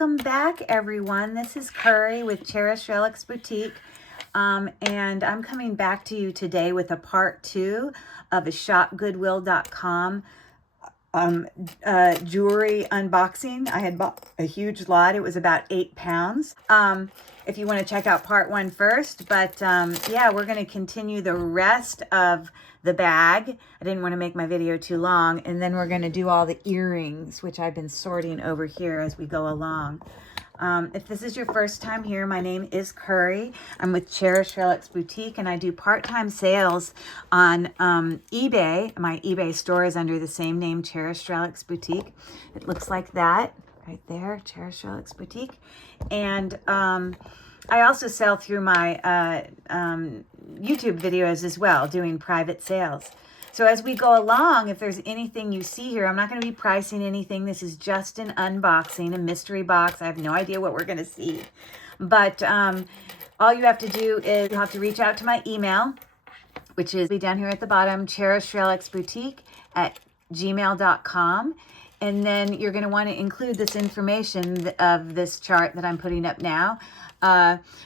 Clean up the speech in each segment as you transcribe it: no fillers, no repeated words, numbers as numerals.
Welcome back, everyone. This is Curry with Cherished Relics Boutique. And I'm coming back to you today with a part 2 of a shopgoodwill.com jewelry unboxing. I had bought a huge lot. It was about 8 pounds. If you want to check out part 1 first, but yeah, we're going to continue the rest of the bag. I didn't want to make my video too long, and then we're going to do all the earrings, which I've been sorting over here as we go along. If this is your first time here, my name is Curry. I'm with Cherished Relics Boutique, and I do part-time sales on eBay. My eBay store is under the same name, Cherished Relics Boutique. It looks like that right there, Cherished Relics Boutique. And I also sell through my YouTube videos as well, doing private sales. So as we go along, if there's anything you see here, I'm not going to be pricing anything. This is just an unboxing, a mystery box. I have no idea what we're going to see. But all you have to do is you have to reach out to my email, which is down here at the bottom, cherishedrelicsboutique@gmail.com. And then you're going to want to include this information of this chart that I'm putting up now,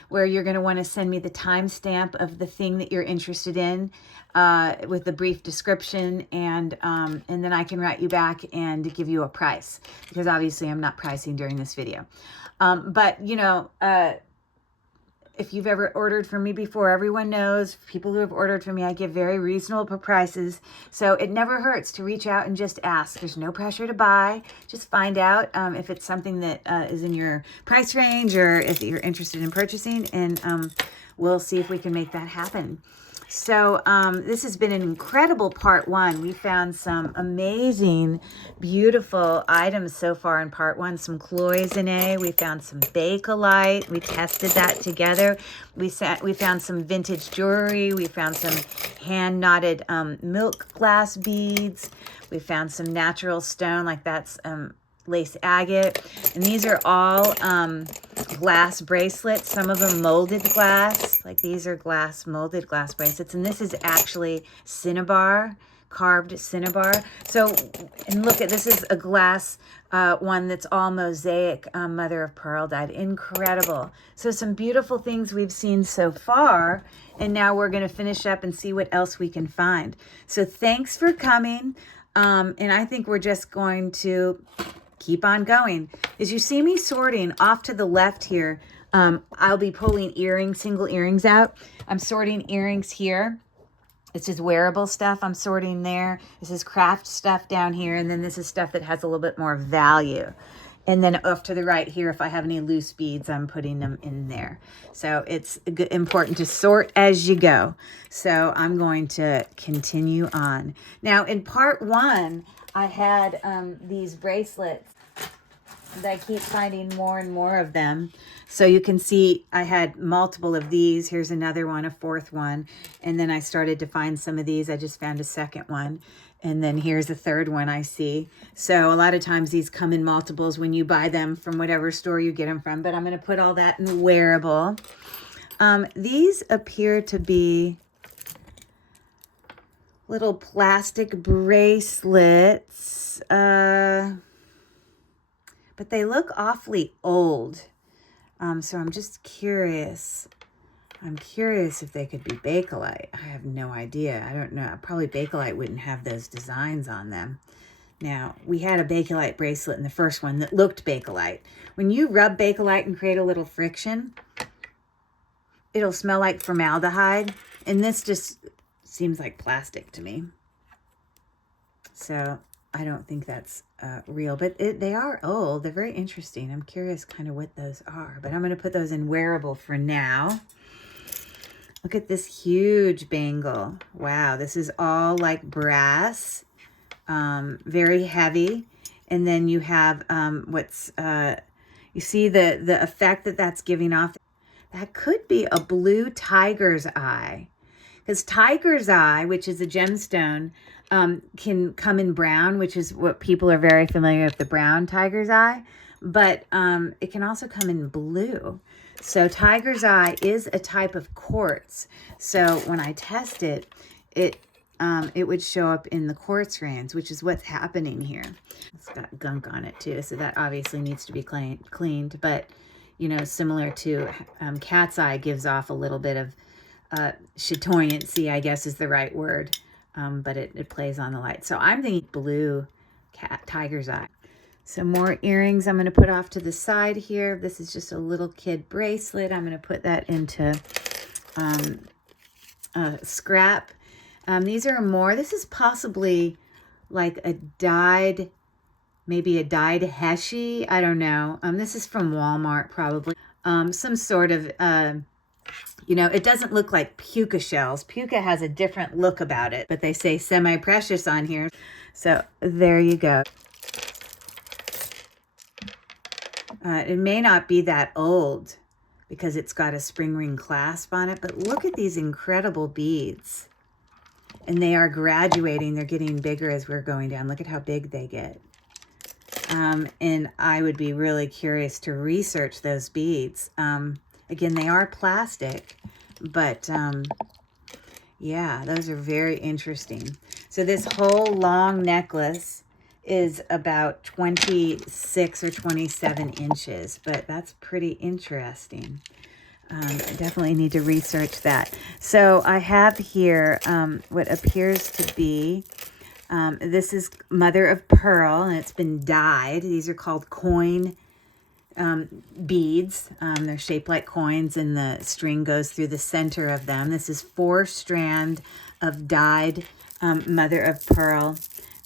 where you're going to want to send me the timestamp of the thing that you're interested in, with a brief description, and then I can write you back and give you a price, because obviously I'm not pricing during this video. But you know, if you've ever ordered from me before, everyone knows, people who have ordered from me, I give very reasonable prices. So it never hurts to reach out and just ask. There's no pressure to buy. Just find out if it's something that is in your price range, or if you're interested in purchasing, and we'll see if we can make that happen. So this has been an incredible part 1. We found some amazing, beautiful items so far in part 1. Some Cloisonné. We found some Bakelite. We tested that together. We found some vintage jewelry. We found some hand-knotted milk glass beads. We found some natural stone, like that's lace agate. And these are all glass bracelets, some of them molded glass, like these are molded glass bracelets, and this is actually cinnabar, carved cinnabar. So, and look at, this is a glass one that's all mosaic, mother of pearl dyed. Incredible. So some beautiful things we've seen so far, and now we're going to finish up and see what else we can find. So thanks for coming, and I think we're just going to keep on going. As you see me sorting off to the left here, I'll be pulling single earrings out. I'm sorting earrings here. This is wearable stuff I'm sorting there. This is craft stuff down here. And then this is stuff that has a little bit more value. And then off to the right here, if I have any loose beads, I'm putting them in there. So it's important to sort as you go. So I'm going to continue on. Now in part 1, I had these bracelets that I keep finding more and more of them. So you can see I had multiple of these. Here's another one, a 4th one. And then I started to find some of these. I just found a 2nd one. And then here's a 3rd one I see. So a lot of times these come in multiples when you buy them from whatever store you get them from. But I'm going to put all that in wearable. These appear to be little plastic bracelets, but they look awfully old. So I'm just curious. I'm curious if they could be Bakelite. I have no idea. I don't know. Probably Bakelite wouldn't have those designs on them. Now, we had a Bakelite bracelet in the first one that looked Bakelite. When you rub Bakelite and create a little friction, it'll smell like formaldehyde. And this just seems like plastic to me. So I don't think that's real, but they are old. They're very interesting. I'm curious kind of what those are, but I'm going to put those in wearable for now. Look at this huge bangle. Wow, this is all like brass, very heavy. And then you have you see the effect that's giving off. That could be a blue tiger's eye. Because tiger's eye, which is a gemstone, can come in brown, which is what people are very familiar with, the brown tiger's eye. But it can also come in blue. So tiger's eye is a type of quartz. So when I test it, it would show up in the quartz range, which is what's happening here. It's got gunk on it too, so that obviously needs to be cleaned. But, you know, similar to cat's eye, gives off a little bit of chatoyancy, I guess is the right word, but it plays on the light. So I'm thinking blue tiger's eye. Some more earrings I'm going to put off to the side here. This is just a little kid bracelet. I'm going to put that into scrap. These are more, this is possibly like a dyed, maybe a dyed Heshy. I don't know. This is from Walmart probably. Some sort of, you know, it doesn't look like puka shells. Puka has a different look about it, but they say semi-precious on here. So there you go. It may not be that old because it's got a spring ring clasp on it, but look at these incredible beads. And they are graduating. They're getting bigger as we're going down. Look at how big they get. And I would be really curious to research those beads. Again, they are plastic, but yeah, those are very interesting. So this whole long necklace is about 26 or 27 inches, but that's pretty interesting. I definitely need to research that. So I have here what appears to be, this is mother of pearl, and it's been dyed. These are called coin beads. They're shaped like coins, and the string goes through the center of them. This is 4-strand of dyed mother of pearl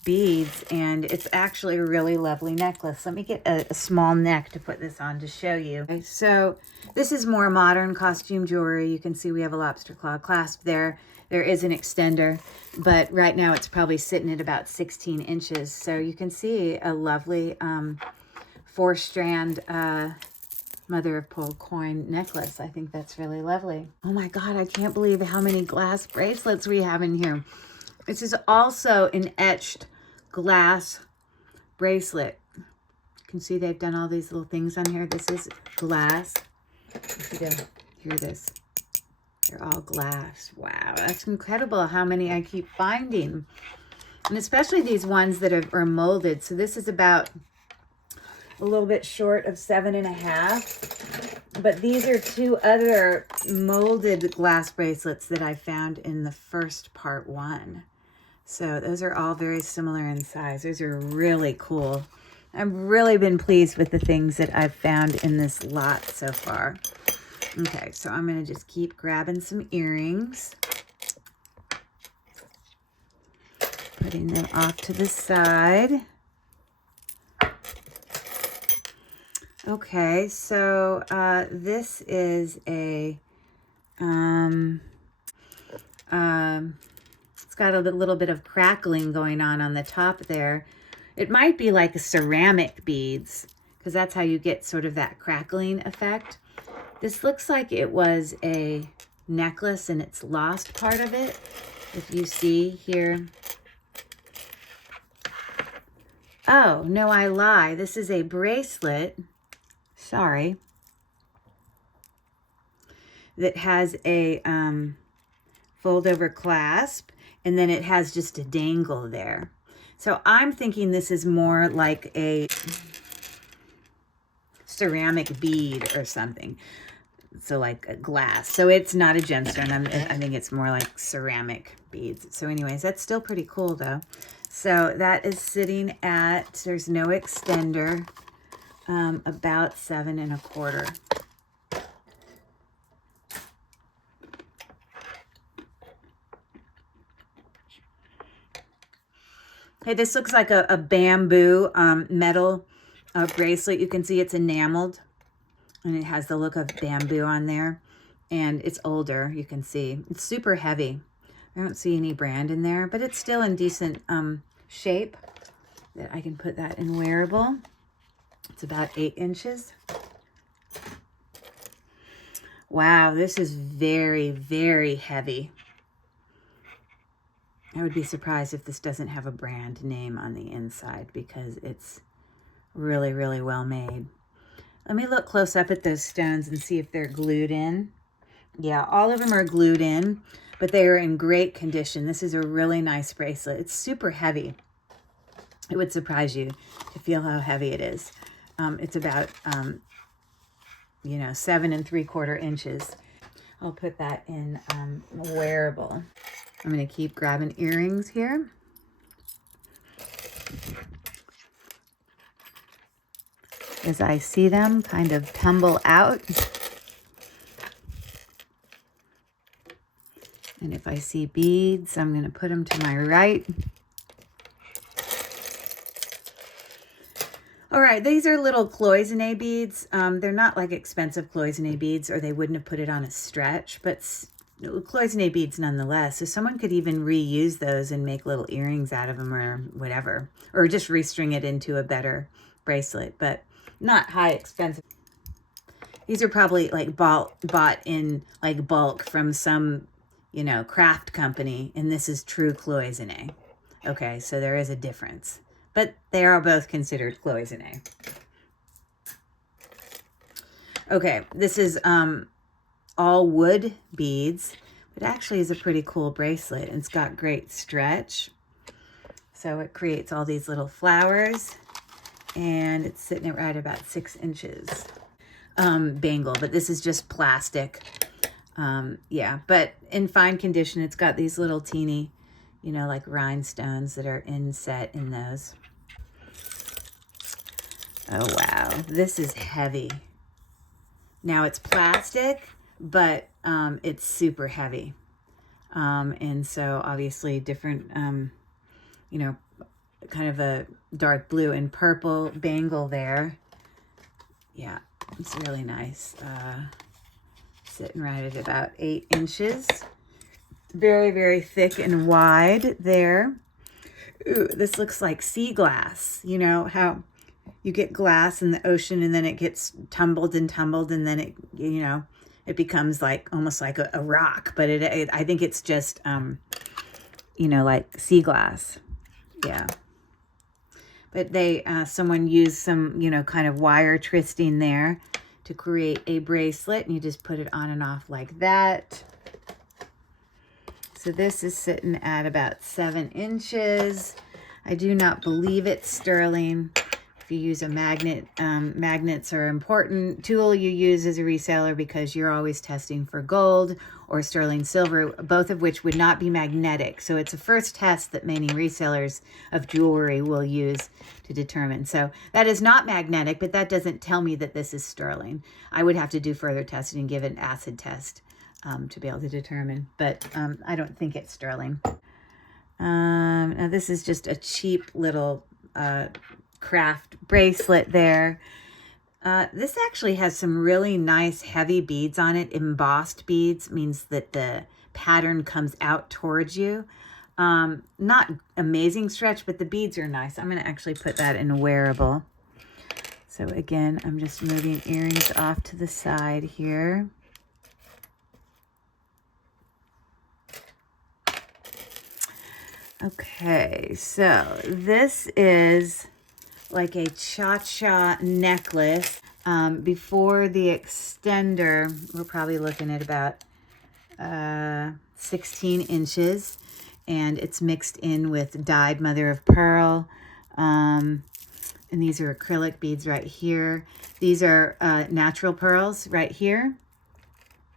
beads, and it's actually a really lovely necklace. Let me get a small neck to put this on to show you. Okay, so this is more modern costume jewelry. You can see we have a lobster claw clasp there. There is an extender, but right now it's probably sitting at about 16 inches. So you can see a lovely 4-strand mother of pearl coin necklace. I think that's really lovely. Oh my God, I can't believe how many glass bracelets we have in here. This is also an etched glass bracelet. You can see they've done all these little things on here. This is glass. If you don't hear this, they're all glass. Wow, that's incredible how many I keep finding. And especially these ones that are molded. So this is about a little bit short of 7.5. But these are 2 other molded glass bracelets that I found in the first part 1. So those are all very similar in size. Those are really cool. I've really been pleased with the things that I've found in this lot so far. Okay, so I'm going to just keep grabbing some earrings. Putting them off to the side. Okay, so this is a, it's got a little bit of crackling going on the top there. It might be like a ceramic beads, because that's how you get sort of that crackling effect. This looks like it was a necklace and it's lost part of it. If you see here. Oh, no, I lie. This is a bracelet. Sorry. That has a fold over clasp, and then it has just a dangle there. So I'm thinking this is more like a ceramic bead or something. So like a glass. So it's not a gemstone. I think it's more like ceramic beads. So anyways, that's still pretty cool though. So that is sitting at, there's no extender, about 7.25. Hey, this looks like a bamboo metal bracelet. You can see it's enameled, and it has the look of bamboo on there, and it's older. You can see it's super heavy. I don't see any brand in there, but it's still in decent shape that I can put that in wearable. It's about 8 inches. Wow, this is very, very heavy. I would be surprised if this doesn't have a brand name on the inside, because it's really, really well made. Let me look close up at those stones and see if they're glued in. Yeah, all of them are glued in, but they are in great condition. This is a really nice bracelet. It's super heavy. It would surprise you to feel how heavy it is. It's about, 7 3/4 inches. I'll put that in wearable. I'm going to keep grabbing earrings here. As I see them kind of tumble out. And if I see beads, I'm going to put them to my right. All right, these are little cloisonné beads. They're not like expensive cloisonné beads, or they wouldn't have put it on a stretch, but cloisonné beads nonetheless. So someone could even reuse those and make little earrings out of them or whatever, or just restring it into a better bracelet, but not high expensive. These are probably like bought in like bulk from some, craft company, and this is true cloisonné. Okay, so there is a difference, but they are both considered cloisonné. Okay, this is all wood beads. It actually is a pretty cool bracelet. It's got great stretch. So it creates all these little flowers, and it's sitting at right about 6 inches. Bangle, but this is just plastic. Yeah, but in fine condition. It's got these little teeny, like rhinestones that are inset in those. Oh, wow. This is heavy. Now it's plastic, but it's super heavy. And so obviously different, kind of a dark blue and purple bangle there. Yeah, it's really nice. Sitting right at about 8 inches. Very, very thick and wide there. Ooh, this looks like sea glass. You know how you get glass in the ocean and then it gets tumbled and then it, it becomes like almost like a rock. But I think it's just, like sea glass. Yeah. But someone used some, kind of wire twisting there to create a bracelet, and you just put it on and off like that. So this is sitting at about 7 inches. I do not believe it's sterling. If you use a magnet, magnets are important tool you use as a reseller because you're always testing for gold or sterling silver, both of which would not be magnetic. So it's a first test that many resellers of jewelry will use to determine. So that is not magnetic, but that doesn't tell me that this is sterling. I would have to do further testing and give an acid test to be able to determine, but I don't think it's sterling. Now this is just a cheap little craft bracelet there. This actually has some really nice heavy beads on it. Embossed beads means that the pattern comes out towards you. Not amazing stretch, but the beads are nice. I'm going to actually put that in a wearable. So again, I'm just moving earrings off to the side here. Okay, so this is like a cha-cha necklace. Before the extender, we're probably looking at about 16 inches, and it's mixed in with dyed mother of pearl. And these are acrylic beads right here. These are natural pearls right here,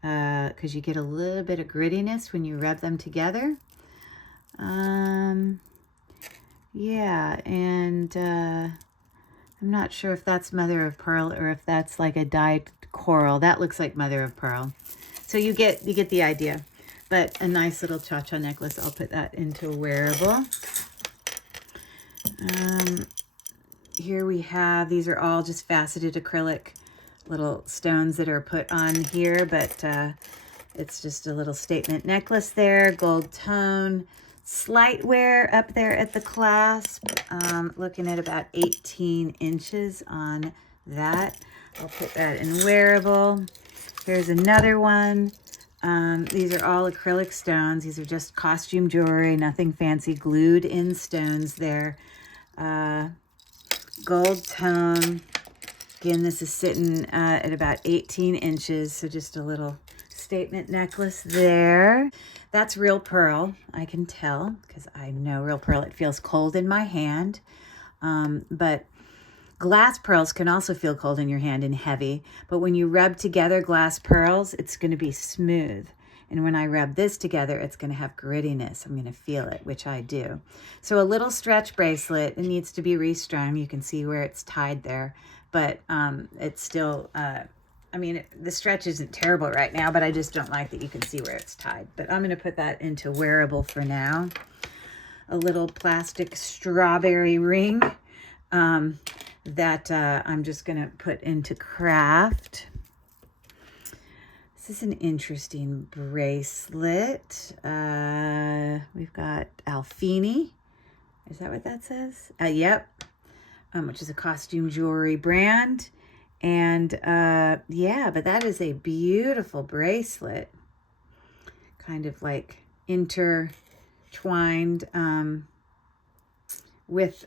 because you get a little bit of grittiness when you rub them together. Yeah, and I'm not sure if that's mother of pearl or if that's like a dyed coral. That looks like mother of pearl. So you get the idea. But a nice little cha-cha necklace. I'll put that into a wearable. Here we have, these are all just faceted acrylic little stones that are put on here, but it's just a little statement necklace there, gold tone. Slight wear up there at the clasp, looking at about 18 inches on that. I'll put that in wearable. Here's another one. These are all acrylic stones. These are just costume jewelry, nothing fancy, glued in stones there. Gold tone. Again, this is sitting at about 18 inches, so just a little statement necklace there. That's real pearl, I can tell, because I know real pearl. It feels cold in my hand, but glass pearls can also feel cold in your hand and heavy, but when you rub together glass pearls, it's going to be smooth. And when I rub this together, it's going to have grittiness. I'm going to feel it, which I do. So a little stretch bracelet, it needs to be restrung. You can see where it's tied there, but it's still, I mean, the stretch isn't terrible right now, but I just don't like that you can see where it's tied. But I'm going to put that into wearable for now. A little plastic strawberry ring that I'm just going to put into craft. This is an interesting bracelet. We've got Alfini. Is that what that says? Yep. Which is a costume jewelry brand. And yeah, but that is a beautiful bracelet. Kind of like intertwined with,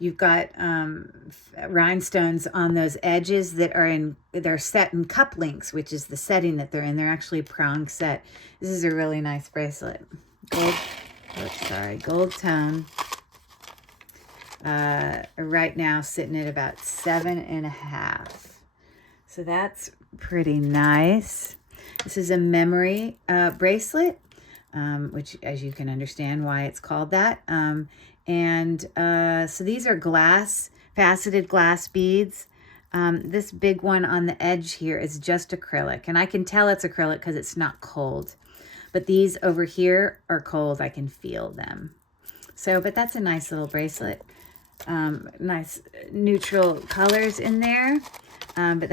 you've got rhinestones on those edges that are they're set in cup links, which is the setting that they're in. They're actually prong set. This is a really nice bracelet. Gold tone. Right now sitting at about 7.5. So that's pretty nice. This is a memory bracelet, which, as you can understand why it's called that. So these are faceted glass beads. This big one on the edge here is just acrylic, and I can tell it's acrylic because it's not cold. But these over here are cold. I can feel them. So, but that's a nice little bracelet. Nice neutral colors in there. But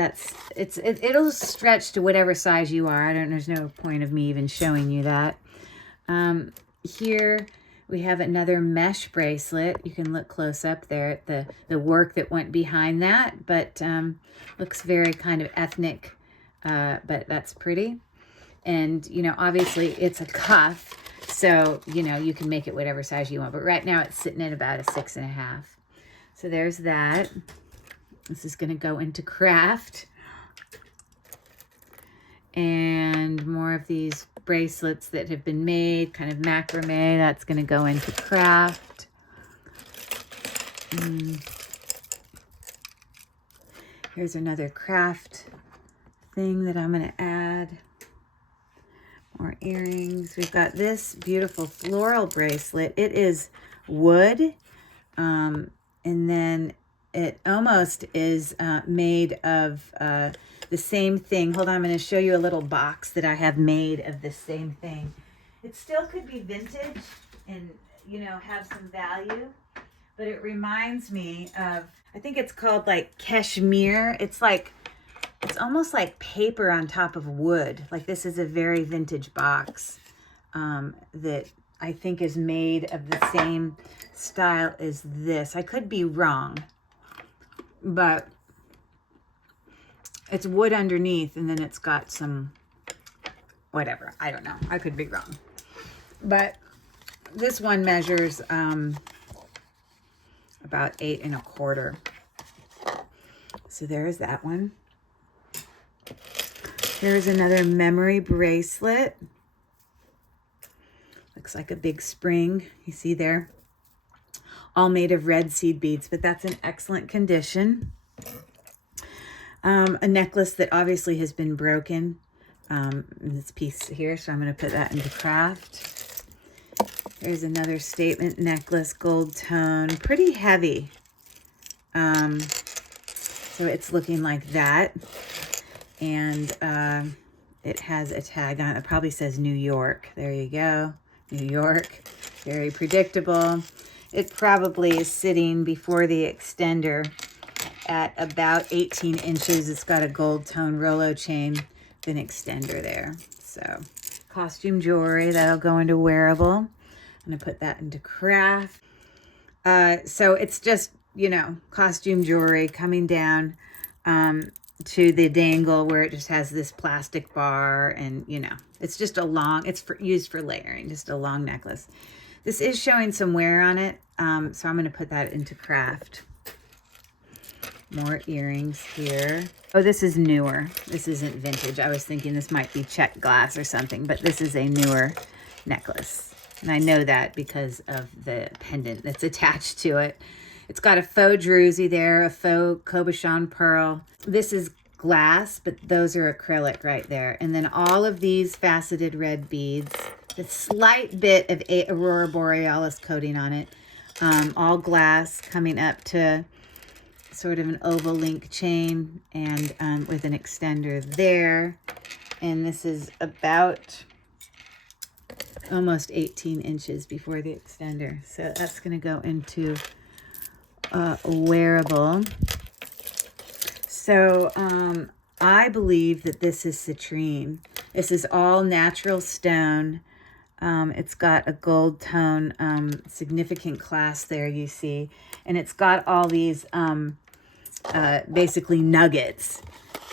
it'll stretch to whatever size you are. There's no point of me even showing you that. Here we have another mesh bracelet. You can look close up there at the work that went behind that, but looks very kind of ethnic, but that's pretty. And, you know, obviously it's a cuff, so, you know, you can make it whatever size you want, but right now it's sitting at about a 6.5. So there's that. This is going to go into craft. And more of these bracelets that have been made, kind of macrame, that's going to go into craft. Here's another craft thing that I'm going to add. More earrings. We've got this beautiful floral bracelet. It is wood, and then it almost is made of the same thing. Hold on, I'm going to show you a little box that I have made of the same thing. It still could be vintage and, you know, have some value, but it reminds me of, I think it's called like cashmere. It's almost like paper on top of wood. Like this is a very vintage box that I think is made of the same style as this. I could be wrong, but it's wood underneath, and then it's got some, whatever. I don't know. I could be wrong. But this one measures about 8 1/4. So there's that one. Here's another memory bracelet. Looks like a big spring. You see there? All made of red seed beads, but that's in excellent condition. A necklace that obviously has been broken. This piece here, so I'm going to put that into craft. There's another statement necklace, gold tone, pretty heavy. So it's looking like that. And it has a tag on it. It probably says New York. There you go. New York. Very predictable. It probably is sitting before the extender at about 18 inches. It's got a gold tone Rolo chain with an extender there. So costume jewelry, that'll go into wearable. I'm going to put that into craft. So it's just, you know, costume jewelry coming down to the dangle where it just has this plastic bar, and, you know, it's just used for layering, just a long necklace. This is showing some wear on it, so I'm going to put that into craft. More earrings here. Oh, this is newer. This isn't vintage. I was thinking this might be check glass or something, but this is a newer necklace. And I know that because of the pendant that's attached to it. It's got a faux druzy there, a faux cabochon pearl. This is glass, but those are acrylic right there. And then all of these faceted red beads, a slight bit of Aurora Borealis coating on it. All glass coming up to sort of an oval link chain and with an extender there. And this is about almost 18 inches before the extender. So that's going to go into a wearable. So I believe that this is citrine. This is all natural stone. It's got a gold tone, significant class there, you see. And it's got all these basically nuggets.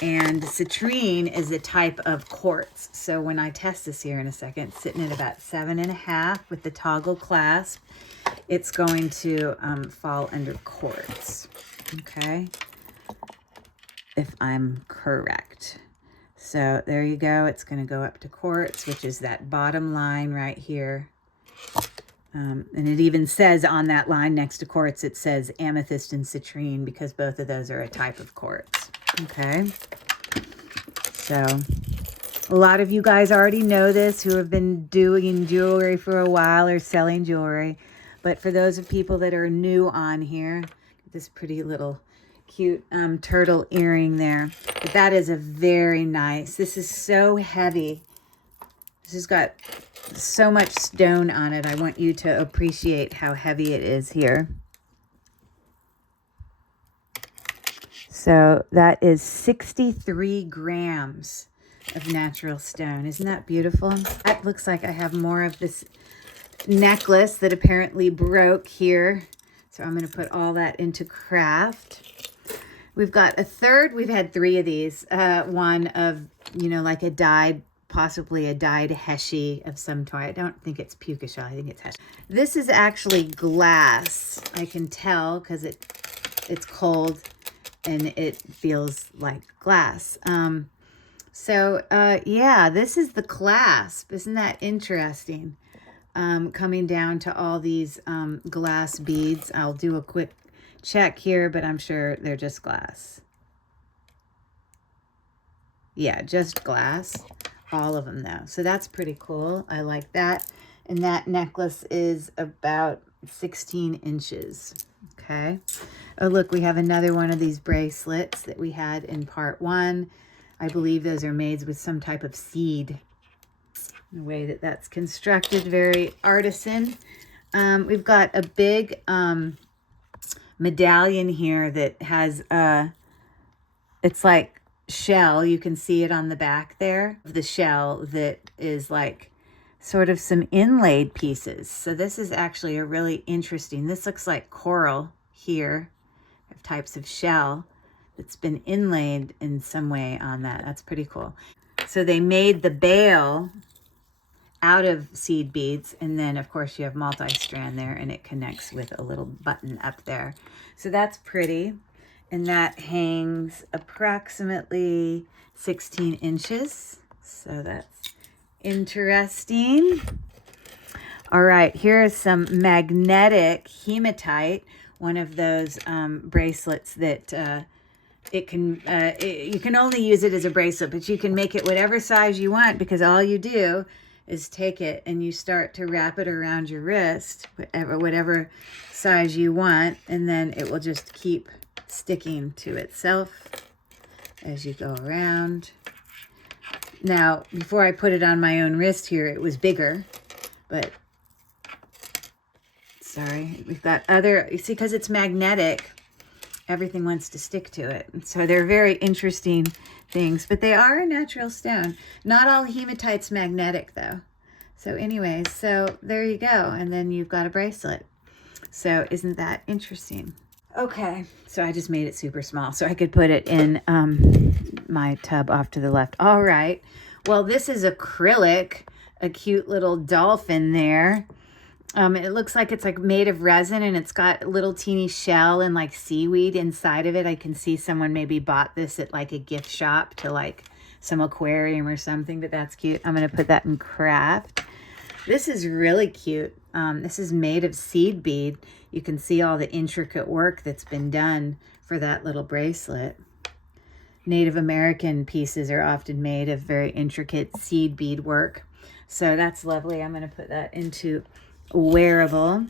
And citrine is a type of quartz. So when I test this here in a second, sitting at about 7.5 with the toggle clasp, it's going to fall under quartz. Okay. If I'm correct. So there you go. It's going to go up to quartz, which is that bottom line right here. And it even says on that line next to quartz, it says amethyst and citrine because both of those are a type of quartz. Okay. So a lot of you guys already know this who have been doing jewelry for a while or selling jewelry. But for those of people that are new on here, this pretty little cute turtle earring there. But that is a very nice. This is so heavy. This has got so much stone on it. I want you to appreciate how heavy it is here. So that is 63 grams of natural stone. Isn't that beautiful? That looks like I have more of this necklace that apparently broke here. So I'm going to put all that into craft. We've got a third. We've had 3 of these. One of, you know, like a dyed, possibly a dyed heshy of some toy. I don't think it's puka shell. I think it's heshy. This is actually glass. I can tell because it's cold and it feels like glass. Yeah, this is the clasp. Isn't that interesting? Coming down to all these glass beads. I'll do a quick check here, but I'm sure they're just glass. Yeah, just glass. All of them though. So that's pretty cool. I like that. And that necklace is about 16 inches. Okay. Oh, look, we have another one of these bracelets that we had in part 1. I believe those are made with some type of seed. The way that that's constructed, very artisan. We've got a big medallion here that has it's like shell. You can see it on the back there. The shell that is like sort of some inlaid pieces. So this is actually a really interesting. This looks like coral here, of types of shell that's been inlaid in some way on that. That's pretty cool. So they made the bail out of seed beads, and then of course you have multi-strand there, and it connects with a little button up there. So that's pretty, and that hangs approximately 16 inches. So that's interesting. All right, here is some magnetic hematite, one of those bracelets that you can only use it as a bracelet, but you can make it whatever size you want, because all you do is take it and you start to wrap it around your wrist, whatever size you want, and then it will just keep sticking to itself as you go around. Now, before I put it on my own wrist here, it was bigger, but sorry, we've got other, you see, because it's magnetic, everything wants to stick to it. So they're very interesting things, but they are a natural stone. Not all hematite's magnetic though. So anyways, so there you go. And then you've got a bracelet. So isn't that interesting? Okay, so I just made it super small so I could put it in my tub off to the left. All right, well, this is acrylic, a cute little dolphin there. It looks like it's like made of resin, and it's got a little teeny shell and like seaweed inside of it. I can see someone maybe bought this at like a gift shop to like some aquarium or something, but that's cute. I'm going to put that in craft. This is really cute. This is made of seed bead. You can see all the intricate work that's been done for that little bracelet. Native American pieces are often made of very intricate seed bead work. So that's lovely. I'm going to put that into wearable.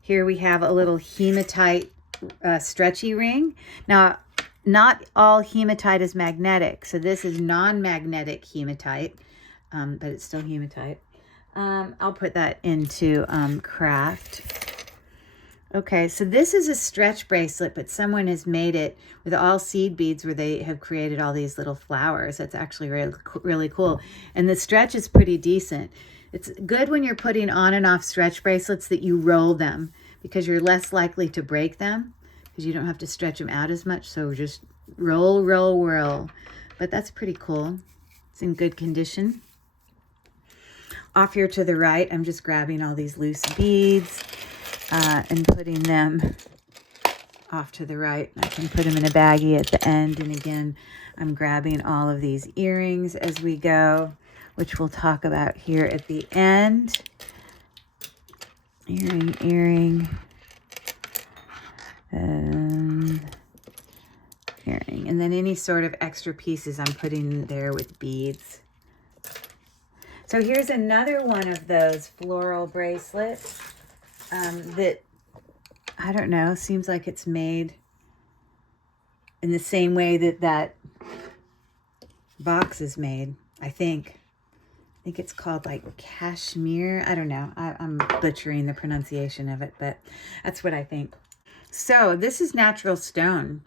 Here we have a little hematite stretchy ring. Now, not all hematite is magnetic. So this is non-magnetic hematite, but it's still hematite. I'll put that into craft. Okay, so this is a stretch bracelet, but someone has made it with all seed beads where they have created all these little flowers. That's actually really, really cool. And the stretch is pretty decent. It's good when you're putting on and off stretch bracelets that you roll them, because you're less likely to break them because you don't have to stretch them out as much. So just roll, roll, whirl. But that's pretty cool. It's in good condition. Off here to the right, I'm just grabbing all these loose beads and putting them off to the right. I can put them in a baggie at the end. And again, I'm grabbing all of these earrings as we go, which we'll talk about here at the end. Earring, and earring. And then any sort of extra pieces I'm putting there with beads. So here's another one of those floral bracelets that, I don't know, seems like it's made in the same way that that box is made, I think. I think it's called like cashmere. I don't know. I'm butchering the pronunciation of it, but that's what I think. So this is natural stone.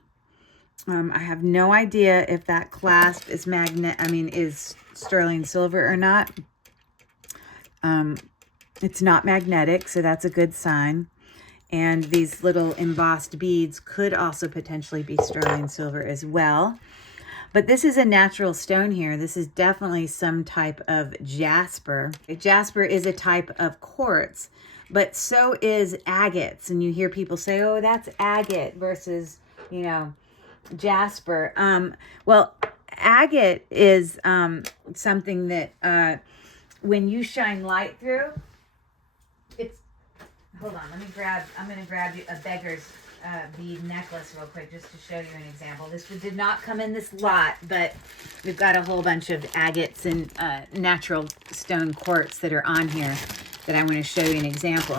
I have no idea if that clasp is is sterling silver or not. It's not magnetic, so that's a good sign. And these little embossed beads could also potentially be sterling silver as well. But this is a natural stone here. This is definitely some type of jasper. Jasper is a type of quartz, but so is agates. And you hear people say, oh, that's agate versus, you know, jasper. Well, agate is something that when you shine light through, hold on, I'm going to grab you a beggar's bead necklace real quick just to show you an example. This did not come in this lot, but we've got a whole bunch of agates and natural stone quartz that are on here that I want to show you an example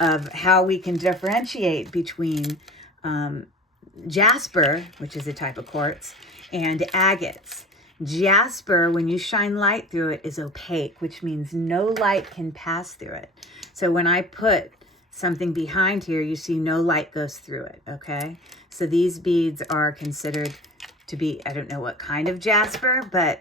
of how we can differentiate between jasper, which is a type of quartz, and agates. Jasper, when you shine light through it, is opaque, which means no light can pass through it. So when I put something behind here, you see no light goes through it, okay? So these beads are considered to be, I don't know what kind of jasper, but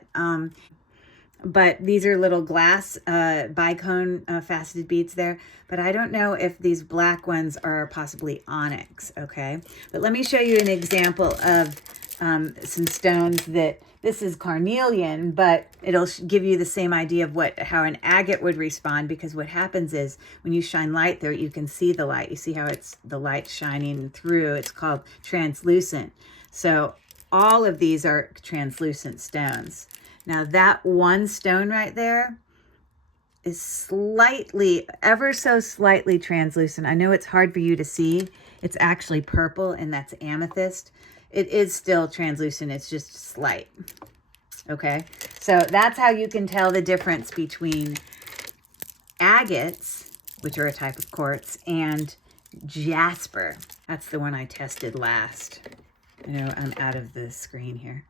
these are little glass bicone faceted beads there. But I don't know if these black ones are possibly onyx, okay? But let me show you an example of some stones that, this is carnelian, but it'll give you the same idea of how an agate would respond, because what happens is when you shine light there, you can see the light. You see how the light shining through. It's called translucent. So all of these are translucent stones. Now that one stone right there is slightly, ever so slightly translucent. I know it's hard for you to see. It's actually purple, and that's amethyst. It is still translucent. It's just slight. Okay. So that's how you can tell the difference between agates, which are a type of quartz, and jasper. That's the one I tested last. I know I'm out of the screen here.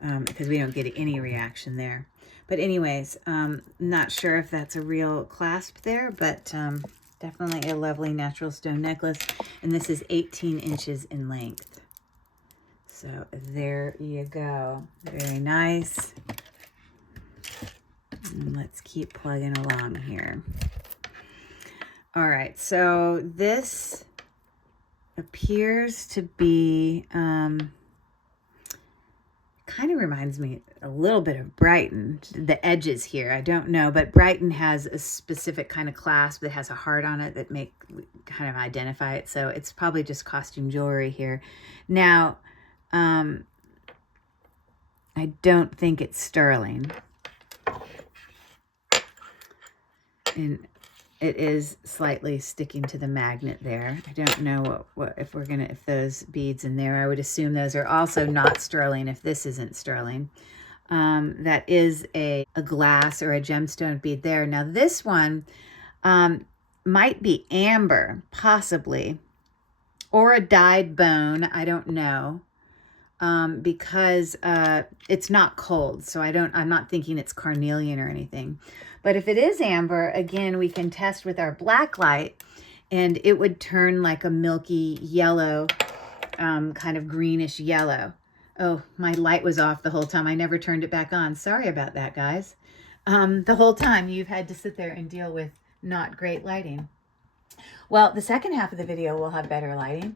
Because we don't get any reaction there. But anyways, not sure if that's a real clasp there, but definitely a lovely natural stone necklace. And this is 18 inches in length. So there you go. Very nice. And let's keep plugging along here. All right, so this appears to be kind of reminds me a little bit of Brighton, the edges here. I don't know, but Brighton has a specific kind of clasp that has a heart on it that make kind of identify it. So it's probably just costume jewelry here. Now, I don't think it's sterling. And it is slightly sticking to the magnet there. I don't know if those beads in there, I would assume those are also not sterling if this isn't sterling. That is a glass or a gemstone bead there. Now this one might be amber, possibly, or a dyed bone. I don't know. Because it's not cold, so I'm not thinking it's carnelian or anything. But if it is amber, again, we can test with our black light, and it would turn like a milky yellow, kind of greenish yellow. Oh, my light was off the whole time. I never turned it back on. Sorry about that, guys. The whole time you've had to sit there and deal with not great lighting. Well, the second half of the video will have better lighting.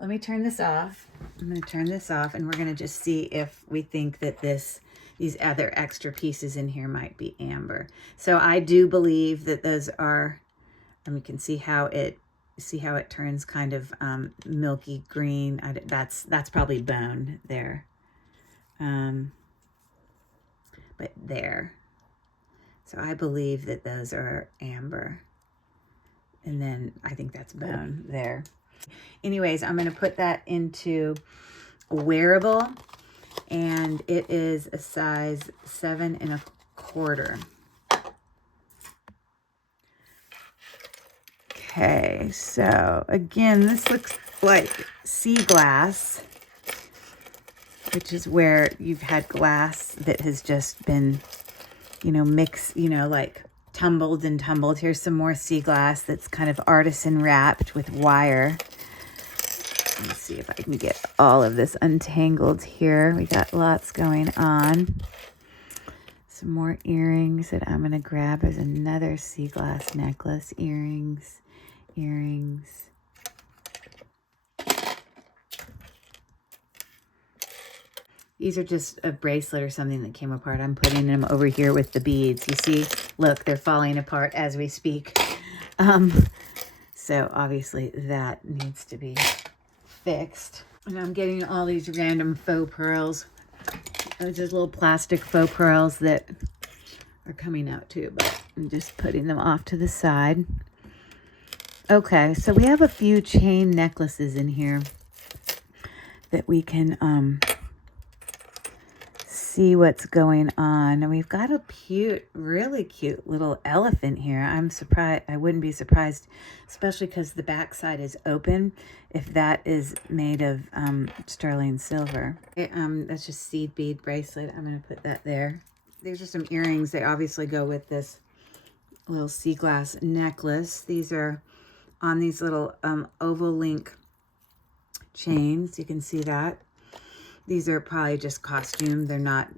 Let me turn this off. I'm going to turn this off, and we're going to just see if we think that these other extra pieces in here might be amber. So I do believe that those are, and we can see how it turns kind of milky green. That's probably bone there. But there. So I believe that those are amber. And then I think that's bone there. Anyways, I'm going to put that into a wearable, and it is a size 7 1/4. Okay, so again, this looks like sea glass, which is where you've had glass that has just been, mixed, like tumbled and tumbled. Here's some more sea glass that's kind of artisan wrapped with wire. Let me see if I can get all of this untangled here. We got lots going on. Some more earrings that I'm going to grab. There's another sea glass necklace. Earrings. These are just a bracelet or something that came apart. I'm putting them over here with the beads. You see, look, they're falling apart as we speak. So obviously that needs to be fixed. And I'm getting all these random faux pearls. Those are little plastic faux pearls that are coming out too, but I'm just putting them off to the side. Okay, so we have a few chain necklaces in here that we can see what's going on. And we've got a really cute little elephant here. I'm surprised. I wouldn't be surprised, especially because the back side is open, if that is made of sterling silver. Okay, that's just seed bead bracelet. I'm going to put that there. These are some earrings. They obviously go with this little sea glass necklace. These are on these little oval link chains. You can see that. These are probably just costume. They're not,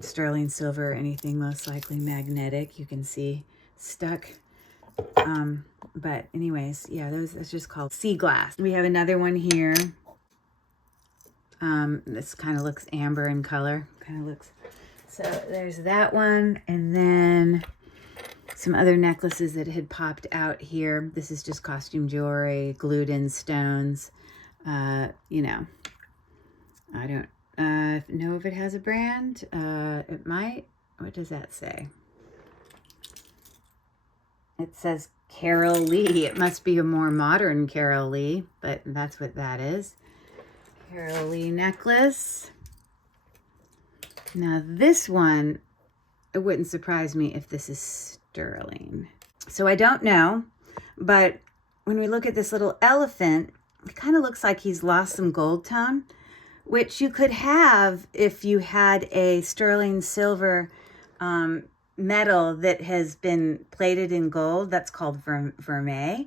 sterling silver or anything, most likely magnetic. You can see stuck. But anyways, yeah, that's just called sea glass. We have another one here. This kind of looks amber in color. So there's that one. And then some other necklaces that had popped out here. This is just costume jewelry, glued in stones. I don't know if it has a brand. It might. What does that say? It says Carol Lee. It must be a more modern Carol Lee, but that's what that is. Carol Lee necklace. Now this one, it wouldn't surprise me if this is sterling. So I don't know, but when we look at this little elephant, it kind of looks like he's lost some gold tone, which you could have if you had a sterling silver metal that has been plated in gold. That's called vermeil.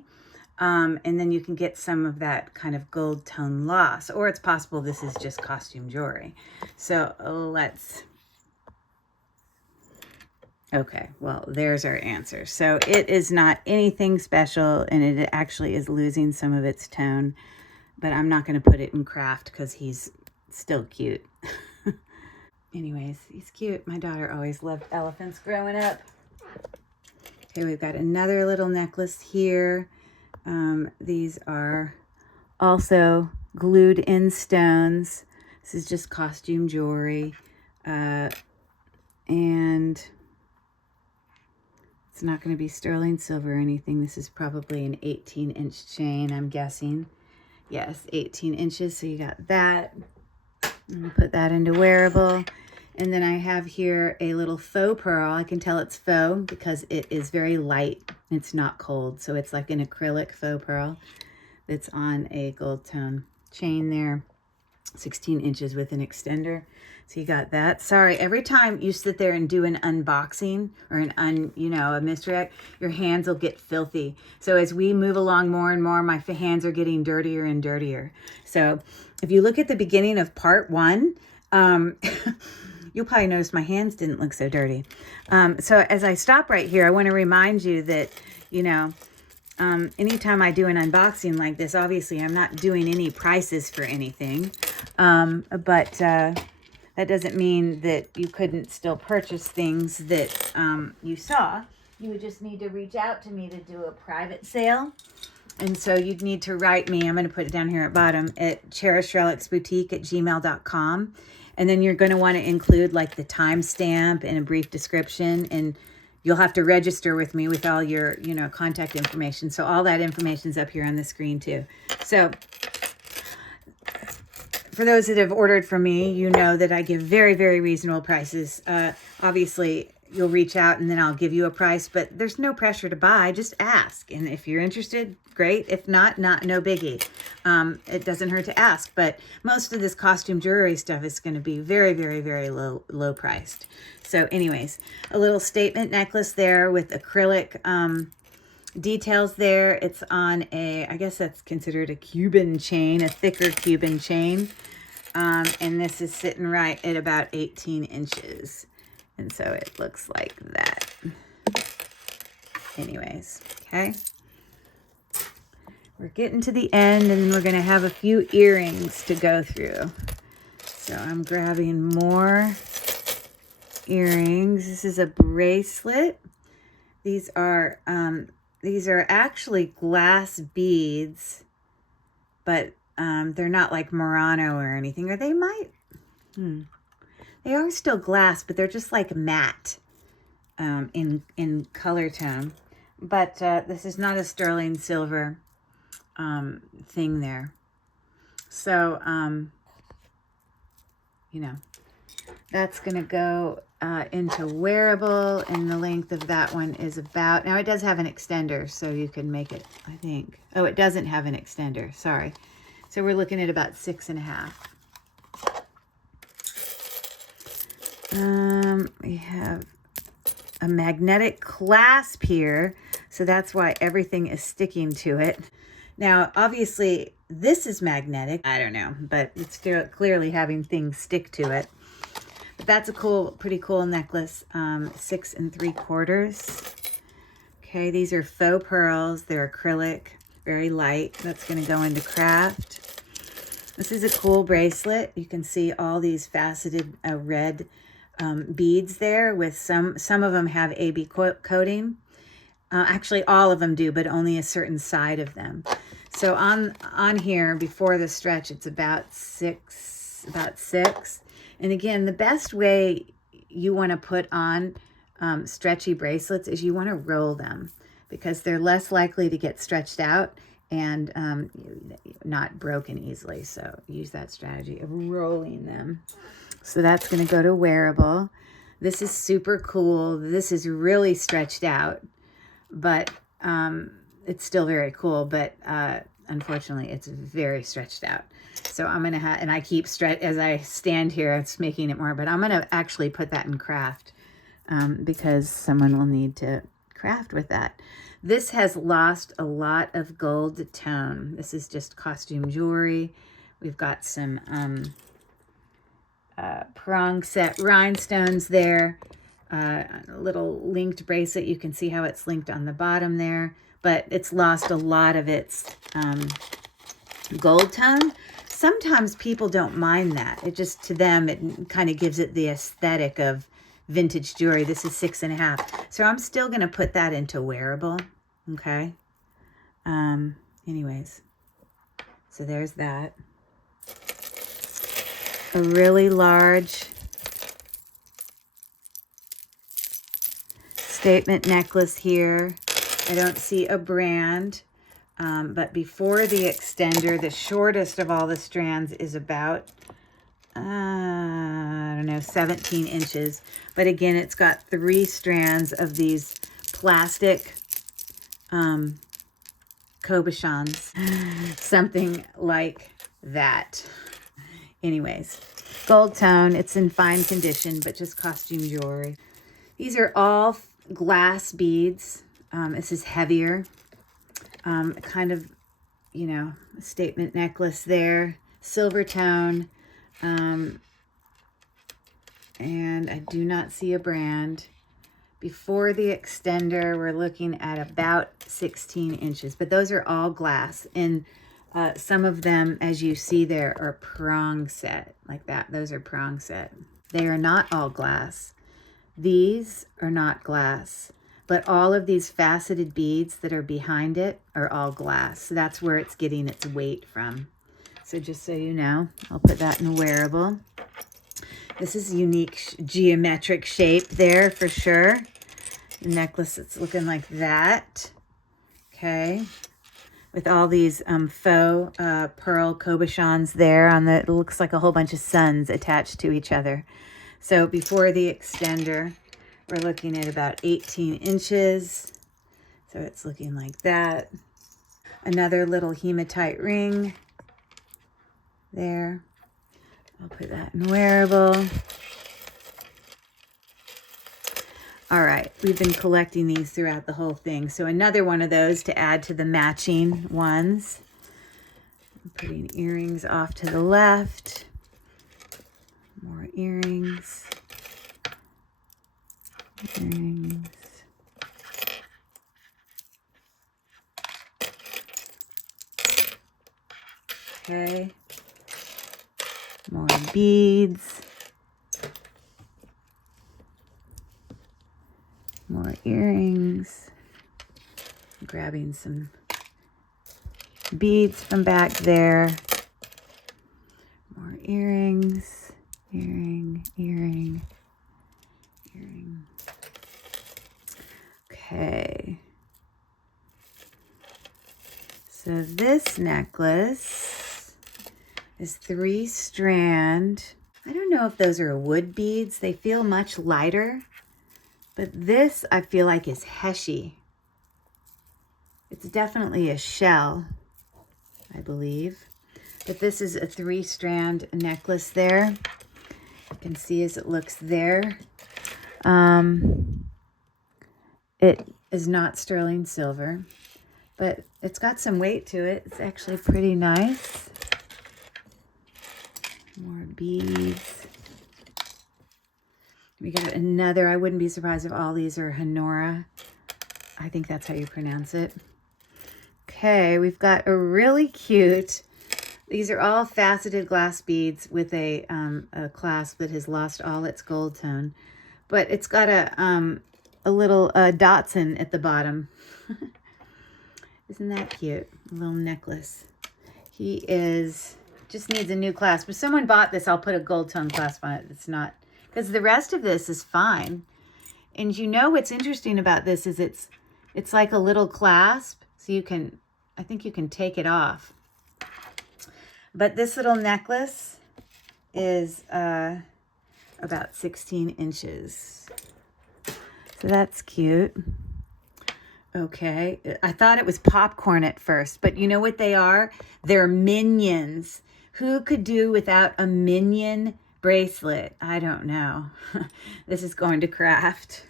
And then you can get some of that kind of gold tone loss. Or it's possible this is just costume jewelry. So okay, well, there's our answer. So it is not anything special, and it actually is losing some of its tone. But I'm not going to put it in craft because he's still cute. Anyways, he's cute. My daughter always loved elephants growing up. Okay, we've got another little necklace here. These are also glued in stones. This is just costume jewelry. And it's not going to be sterling silver or anything. This is probably an 18-inch chain, I'm guessing. Yes, 18 inches. So you got that. I'm going to put that into wearable. And then I have here a little faux pearl. I can tell it's faux because it is very light. It's not cold. So it's like an acrylic faux pearl that's on a gold tone chain there. 16 inches with an extender. So you got that. Sorry, every time you sit there and do an unboxing or a mystery act, your hands will get filthy. So as we move along more and more, my hands are getting dirtier and dirtier. So if you look at the beginning of part 1, you'll probably notice my hands didn't look so dirty. So as I stop right here, I want to remind you that, anytime I do an unboxing like this, obviously I'm not doing any prices for anything. But that doesn't mean that you couldn't still purchase things that you saw. You would just need to reach out to me to do a private sale. And so you'd need to write me, I'm going to put it down here at bottom, at cherishedrelicsboutique@gmail.com. And then you're going to want to include like the timestamp and a brief description, and you'll have to register with me with all your, contact information. So all that information's up here on the screen too. So for those that have ordered from me, you know that I give very, very reasonable prices. Obviously, you'll reach out and then I'll give you a price, but there's no pressure to buy. Just ask. And if you're interested, great. If not, no biggie. It doesn't hurt to ask, but most of this costume jewelry stuff is going to be very, very, very low priced. So anyways, a little statement necklace there with acrylic details there. It's on I guess that's considered a Cuban chain, a thicker Cuban chain. And this is sitting right at about 18 inches. And so it looks like that. Anyways, okay. We're getting to the end, and then we're going to have a few earrings to go through. So I'm grabbing more earrings. This is a bracelet. These are actually glass beads, but they're not like Murano or anything, or they might. They are still glass, but they're just like matte in color tone. But this is not a sterling silver thing there. So, that's going to go into wearable, and the length of that one is about, now it does have an extender, so you can make it, I think. Oh, it doesn't have an extender. Sorry. So we're looking at about 6.5. We have a magnetic clasp here, so that's why everything is sticking to it. Now, obviously, this is magnetic. I don't know, but it's still clearly having things stick to it. But that's a pretty cool necklace. 6 3/4. Okay, these are faux pearls. They're acrylic, very light. That's going to go into craft. This is a cool bracelet. You can see all these faceted red beads there, with some of them have AB coating. Actually, all of them do, but only a certain side of them. So on here, before the stretch, it's about six. And again, the best way you want to put on stretchy bracelets is you want to roll them, because they're less likely to get stretched out and not broken easily. So use that strategy of rolling them. So that's going to go to wearable. This is super cool. This is really stretched out, but it's still very cool. But unfortunately, it's very stretched out. So I'm going to have, and I keep as I stand here, it's making it more, but I'm going to actually put that in craft because someone will need to craft with that. This has lost a lot of gold tone. This is just costume jewelry. We've got some prong set rhinestones there. A little linked bracelet. You can see how it's linked on the bottom there, but it's lost a lot of its gold tone. sometimes people don't mind that. It just, to them, it kind of gives it the aesthetic of vintage jewelry. This is 6.5. So I'm still going to put that into wearable. Okay. Anyways, so there's that. A really large statement necklace here. I don't see a brand, but before the extender, the shortest of all the strands is about, I don't know, 17 inches. But again, it's got 3 strands of these plastic cabochons, something like that. Anyways, gold tone. It's in fine condition, but just costume jewelry. These are all glass beads. This is heavier. Kind of, you know, a statement necklace there. Silver tone. And I do not see a brand. Before the extender, we're looking at about 16 inches. But those are all glass. And some of them, as you see there, are prong set. Like that. Those are prong set. They are not all glass. These are not glass. But all of these faceted beads that are behind it are all glass. So that's where it's getting its weight from. So just so you know, I'll put that in wearable. This is a unique geometric shape there for sure. The necklace, it's looking like that. Okay. With all these faux pearl cabochons there on the, it looks like a whole bunch of suns attached to each other. So before the extender, we're looking at about 18 inches. So it's looking like that. Another little hematite ring there. I'll put that in wearable. All right, we've been collecting these throughout the whole thing. So another one of those to add to the matching ones. I'm putting earrings off to the left. More earrings. Earrings. Okay. More beads. More earrings. Grabbing some beads from back there. More earrings. Earring, earring, earring. Okay. So this necklace is 3 strand. I don't know if those are wood beads. They feel much lighter. But this, I feel like, is heshy. It's definitely a shell, I believe. But this is a 3 strand necklace there. You can see as it looks there. It is not sterling silver, but it's got some weight to it. It's actually pretty nice. More beads. We got another, I wouldn't be surprised if all these are Honora. I think that's how you pronounce it. Okay, we've got a really cute, these are all faceted glass beads with a clasp that has lost all its gold tone. But it's got a little Dotson at the bottom. Isn't that cute? A little necklace. He just needs a new clasp. If someone bought this, I'll put a gold tone clasp on it. It's not, because the rest of this is fine. And you know what's interesting about this is it's like a little clasp. So you can, I think you can take it off. But this little necklace is about 16 inches. So that's cute. Okay. I thought it was popcorn at first, but you know what they are? They're minions. Who could do without a minion bracelet? I don't know. This is going to craft.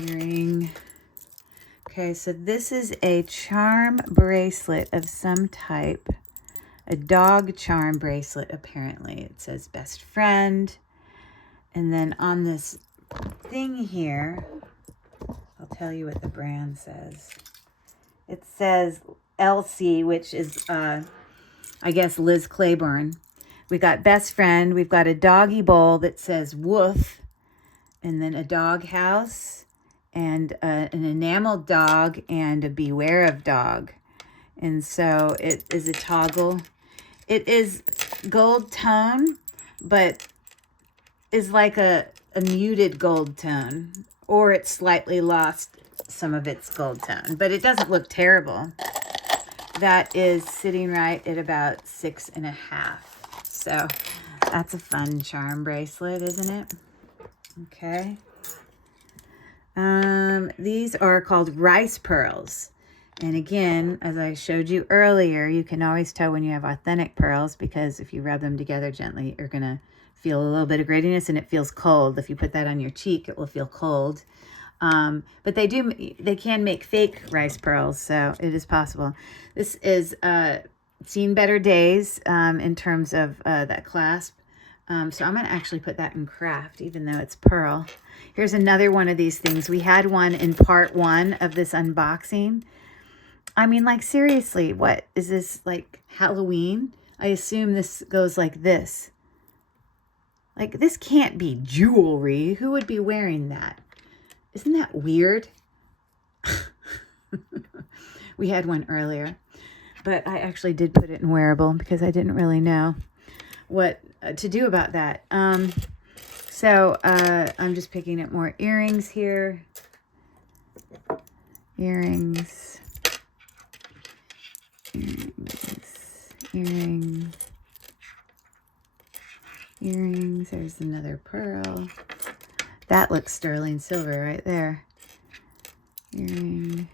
Earring. Okay, so this is a charm bracelet of some type. A dog charm bracelet, apparently. It says best friend. And then on this thing here, I'll tell you what the brand says. It says Elsie, which is, I guess, Liz Claiborne. We got Best Friend. We've got a doggy bowl that says woof, and then a dog house, and an enameled dog, and a beware of dog. And so it is a toggle. It is gold tone, but is like a muted gold tone, or it's slightly lost some of its gold tone, but it doesn't look terrible. That is sitting right at about 6.5. So that's a fun charm bracelet, isn't it? Okay. These are called rice pearls. And again, as I showed you earlier, you can always tell when you have authentic pearls, because if you rub them together gently, you're going to feel a little bit of grittiness, and it feels cold. If you put that on your cheek, it will feel cold. But they can make fake rice pearls, so it is possible. This is seen better days in terms of that clasp. So I'm going to actually put that in craft, even though it's pearl. Here's another one of these things. We had one in part 1 of this unboxing. I mean, like, seriously, what is this, like Halloween? I assume this goes like this. Like, this can't be jewelry. Who would be wearing that? Isn't that weird? We had one earlier, but I actually did put it in wearable because I didn't really know what to do about that. So I'm just picking up more earrings here. Earrings. There's another pearl. That looks sterling silver right there. Earring.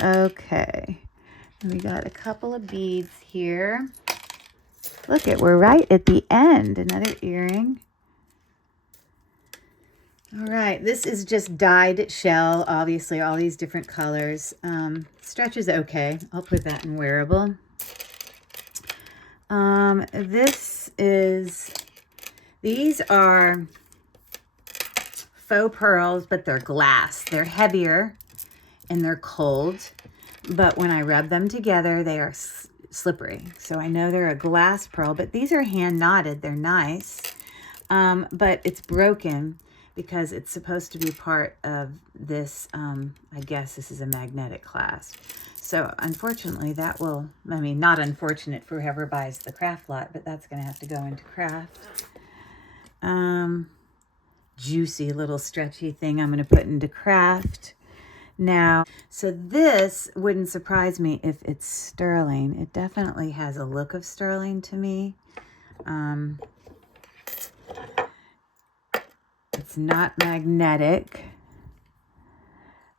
Okay. And we got a couple of beads here. Look it, we're right at the end. Another earring. All right, this is just dyed shell, obviously, all these different colors. Stretch is okay. I'll put that in wearable. These are faux pearls, but they're glass. They're heavier and they're cold, but when I rub them together, they are slippery. So I know they're a glass pearl, but these are hand knotted. They're nice, but it's broken because it's supposed to be part of this, I guess this is a magnetic clasp. So unfortunately that will, I mean, not unfortunate for whoever buys the craft lot, but that's going to have to go into craft. Juicy little stretchy thing I'm going to put into craft. Now, so this wouldn't surprise me if it's sterling. It definitely has a look of sterling to me. It's not magnetic.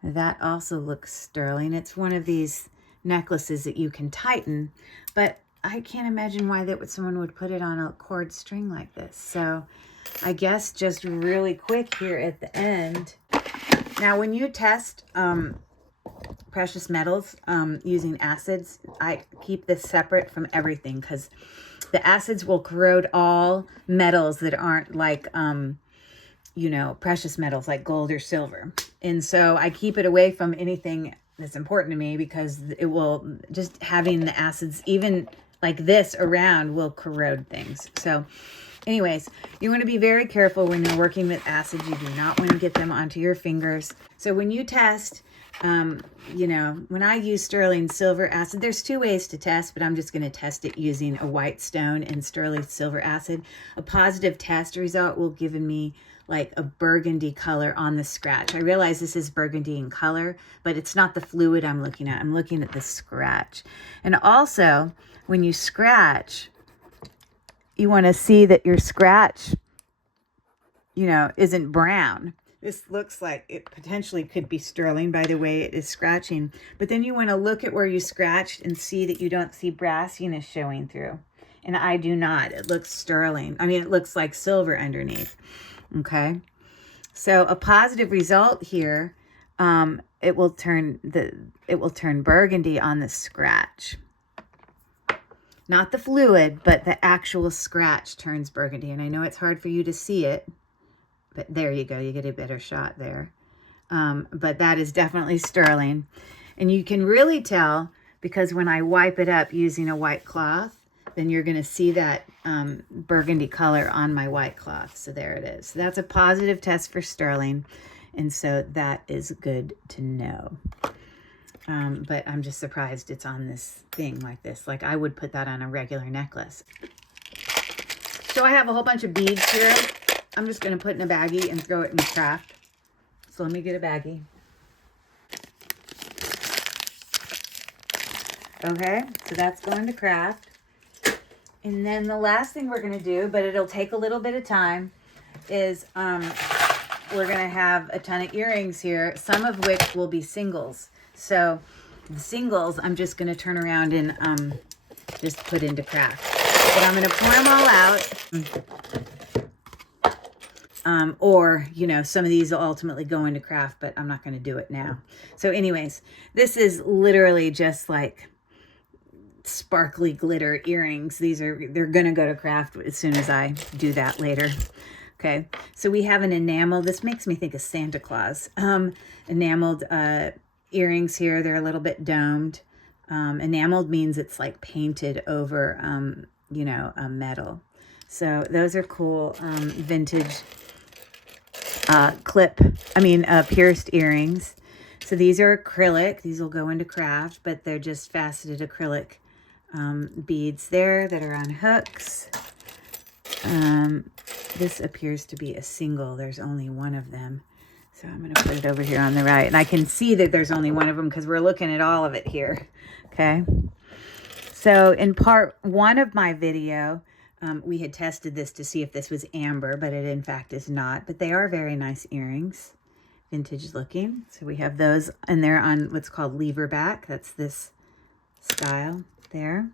That also looks sterling. It's one of these necklaces that you can tighten, but I can't imagine why someone would put it on a cord string like this. So I guess just really quick here at the end. Now, when you test precious metals using acids, I keep this separate from everything because the acids will corrode all metals that aren't like, you know, precious metals like gold or silver. And so I keep it away from anything that's important to me because it will, just having the acids even like this around will corrode things. So anyways, you want to be very careful when you're working with acids. You do not want to get them onto your fingers. So when you test, you know, when I use sterling silver acid, there's 2 ways to test, but I'm just going to test it using a white stone and sterling silver acid. A positive test result will give me like a burgundy color on the scratch. I realize this is burgundy in color, but it's not the fluid I'm looking at. I'm looking at the scratch. And also, when you scratch, you want to see that your scratch, you know, isn't brown. This looks like it potentially could be sterling by the way it is scratching. But then you want to look at where you scratched and see that you don't see brassiness showing through. And I do not. It looks sterling. I mean, it looks like silver underneath. Okay. So a positive result here, it will turn burgundy on the scratch. Not the fluid, but the actual scratch turns burgundy. And I know it's hard for you to see it, but there you go. You get a better shot there. but that is definitely sterling. And you can really tell because when I wipe it up using a white cloth, then you're going to see that burgundy color on my white cloth. So there it is. So that's a positive test for sterling. And so that is good to know. But I'm just surprised it's on this thing like this. Like I would put that on a regular necklace. So I have a whole bunch of beads here. I'm just going to put in a baggie and throw it in the craft. So let me get a baggie. Okay, so that's going to craft. And then the last thing we're going to do, but it'll take a little bit of time, is we're going to have a ton of earrings here, some of which will be singles. So the singles, I'm just going to turn around and just put into craft. But I'm going to pour them all out. Or, you know, some of these will ultimately go into craft, but I'm not going to do it now. So anyways, this is literally just like sparkly glitter earrings. They're going to go to craft as soon as I do that later. Okay, so we have an enamel. This makes me think of Santa Claus. Enameled earrings here. They're a little bit domed. Enameled means it's like painted over, you know, metal. So those are cool vintage pierced earrings. So these are acrylic. These will go into craft, but they're just faceted acrylic beads there that are on hooks. This appears to be a single. There's only one of them. So I'm going to put it over here on the right. And I can see that there's only one of them because we're looking at all of it here. Okay. So in part one of my video, we had tested this to see if this was amber, but it in fact is not. But they are very nice earrings. Vintage looking. So we have those, and they're on what's called lever back. That's this style there.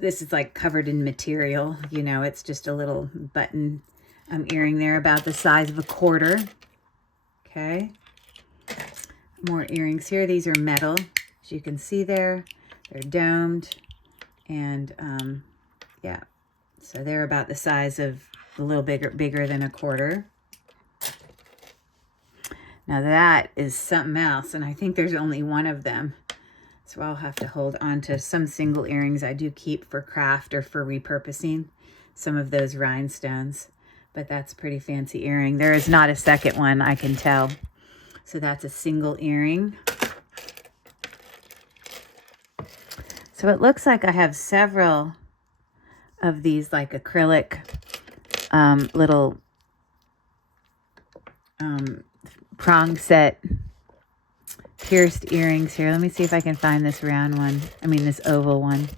This is like covered in material, you know, it's just a little button earring there about the size of a quarter. Okay. More earrings here. These are metal, as you can see there. They're domed, and yeah, so they're about the size of a little bigger than a quarter. Now that is something else, and I think there's only one of them. So I'll have to hold on to some single earrings I do keep for craft or for repurposing some of those rhinestones. But that's a pretty fancy earring. There is not a second one, I can tell. So that's a single earring. So it looks like I have several of these like acrylic little prong set pierced earrings here. Let me see if I can find this round one. This oval one.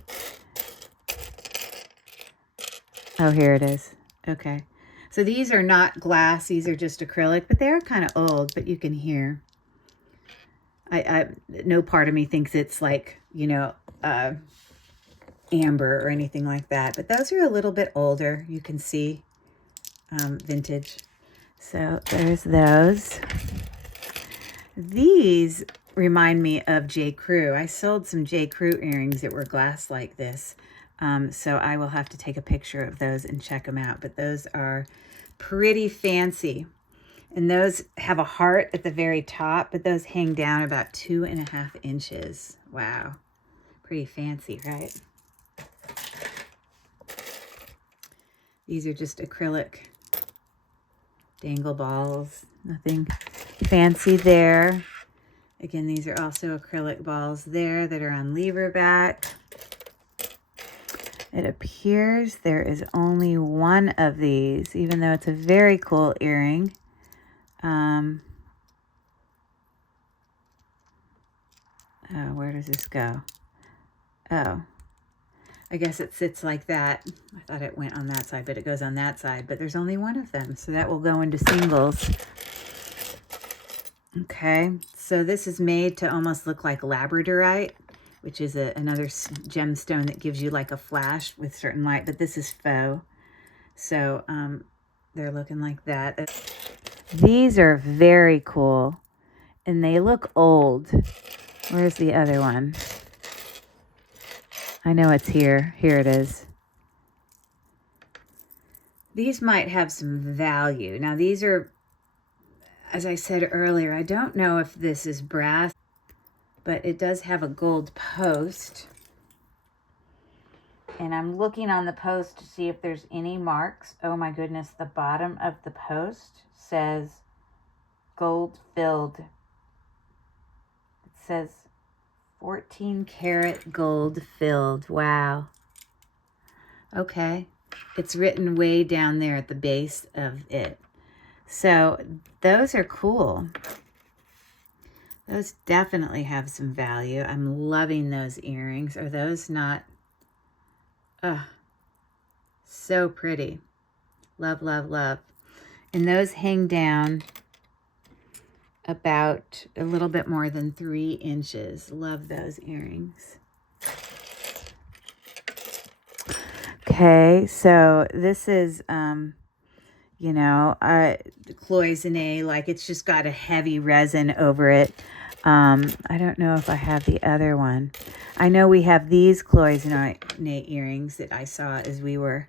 Oh, here it is. Okay. So these are not glass. These are just acrylic, but they are kind of old, but you can hear. No part of me thinks it's like, you know, amber or anything like that, but those are a little bit older. You can see vintage. So there's those. These remind me of J. Crew. I sold some J. Crew earrings that were glass like this. So I will have to take a picture of those and check them out. But those are pretty fancy. And those have a heart at the very top, but those hang down about 2.5 inches. Wow. Pretty fancy, right? These are just acrylic dangle balls. Nothing fancy there. Again, these are also acrylic balls there that are on lever back. It appears there is only one of these, even though it's a very cool earring. Where does this go? Oh, I guess it sits like that. I thought it went on that side, but it goes on that side. But there's only one of them, so that will go into singles. Okay, so this is made to almost look like labradorite, which is another gemstone that gives you like a flash with certain light, but this is faux. So they're looking like that. These are very cool, and they look old. Where's the other one? I know it's here. Here it is. These might have some value. Now these are as I said earlier, I don't know if this is brass, but it does have a gold post. And I'm looking on the post to see if there's any marks. Oh my goodness, the bottom of the post says gold filled. It says 14 karat gold filled. Wow. Okay. It's written way down there at the base of it. So those are cool. Those definitely have some value. I'm loving those earrings. Are those not? So pretty. Love, love, love. And those hang down about a little bit more than 3 inches. Love those earrings. Okay, so this is, you know, Cloisonné, like it's just got a heavy resin over it. I don't know if I have the other one. I know we have these Cloisonné earrings that I saw as we were,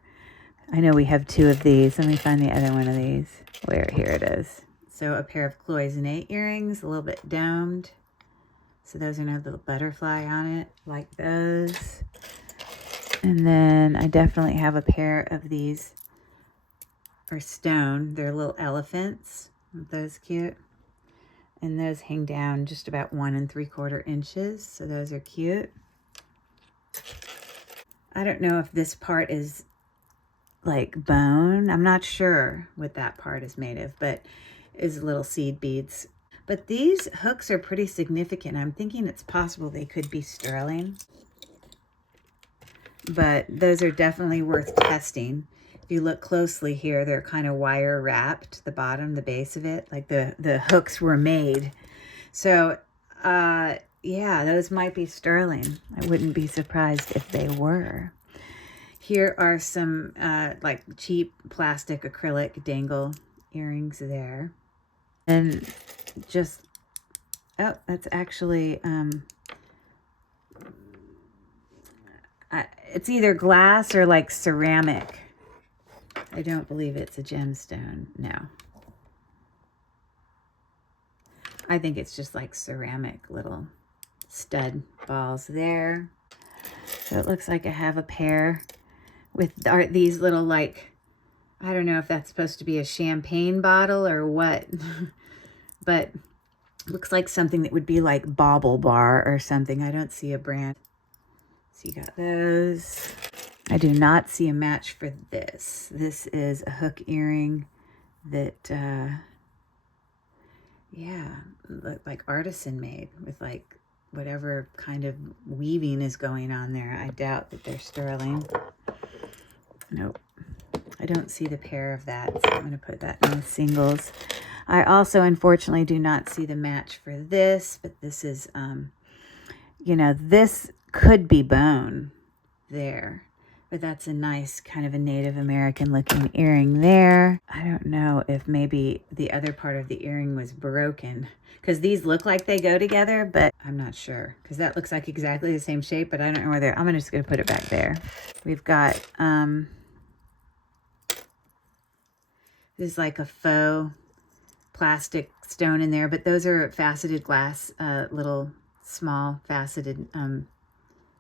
I know we have 2 of these. Let me find the other one of these. Where, here it is. So a pair of Cloisonné earrings, a little bit domed. So those are no little butterfly on it, like those. And then I definitely have a pair of these, or stone. They're little elephants. Aren't those cute? And those hang down just about 1 3/4 inches. So those are cute. I don't know if this part is like bone. I'm not sure what that part is made of, but is little seed beads. But these hooks are pretty significant. I'm thinking it's possible they could be sterling. But those are definitely worth testing. If you look closely here, they're kind of wire wrapped, the bottom, the base of it, like the hooks were made. So, yeah, those might be sterling. I wouldn't be surprised if they were. Here are some like cheap plastic acrylic dangle earrings there. And just, oh, that's actually, it's either glass or like ceramic. I don't believe it's a gemstone. No. I think it's just like ceramic little stud balls there. So it looks like I have a pair with these little, like, I don't know if that's supposed to be a champagne bottle or what, but looks like something that would be like Bauble Bar or something. I don't see a brand. So you got those. I do not see a match for this. This is a hook earring that, yeah, like artisan made with like whatever kind of weaving is going on there. I doubt that they're sterling. Nope. I don't see the pair of that, so I'm going to put that in the singles. I also, unfortunately, do not see the match for this, but this is, you know, this could be bone there. But that's a nice kind of a Native American looking earring there. I don't know if maybe the other part of the earring was broken, because these look like they go together, but I'm not sure, because that looks like exactly the same shape, but I don't know where they're. I'm just going to put it back there. We've got, this is like a faux plastic stone in there, but those are faceted glass, little small faceted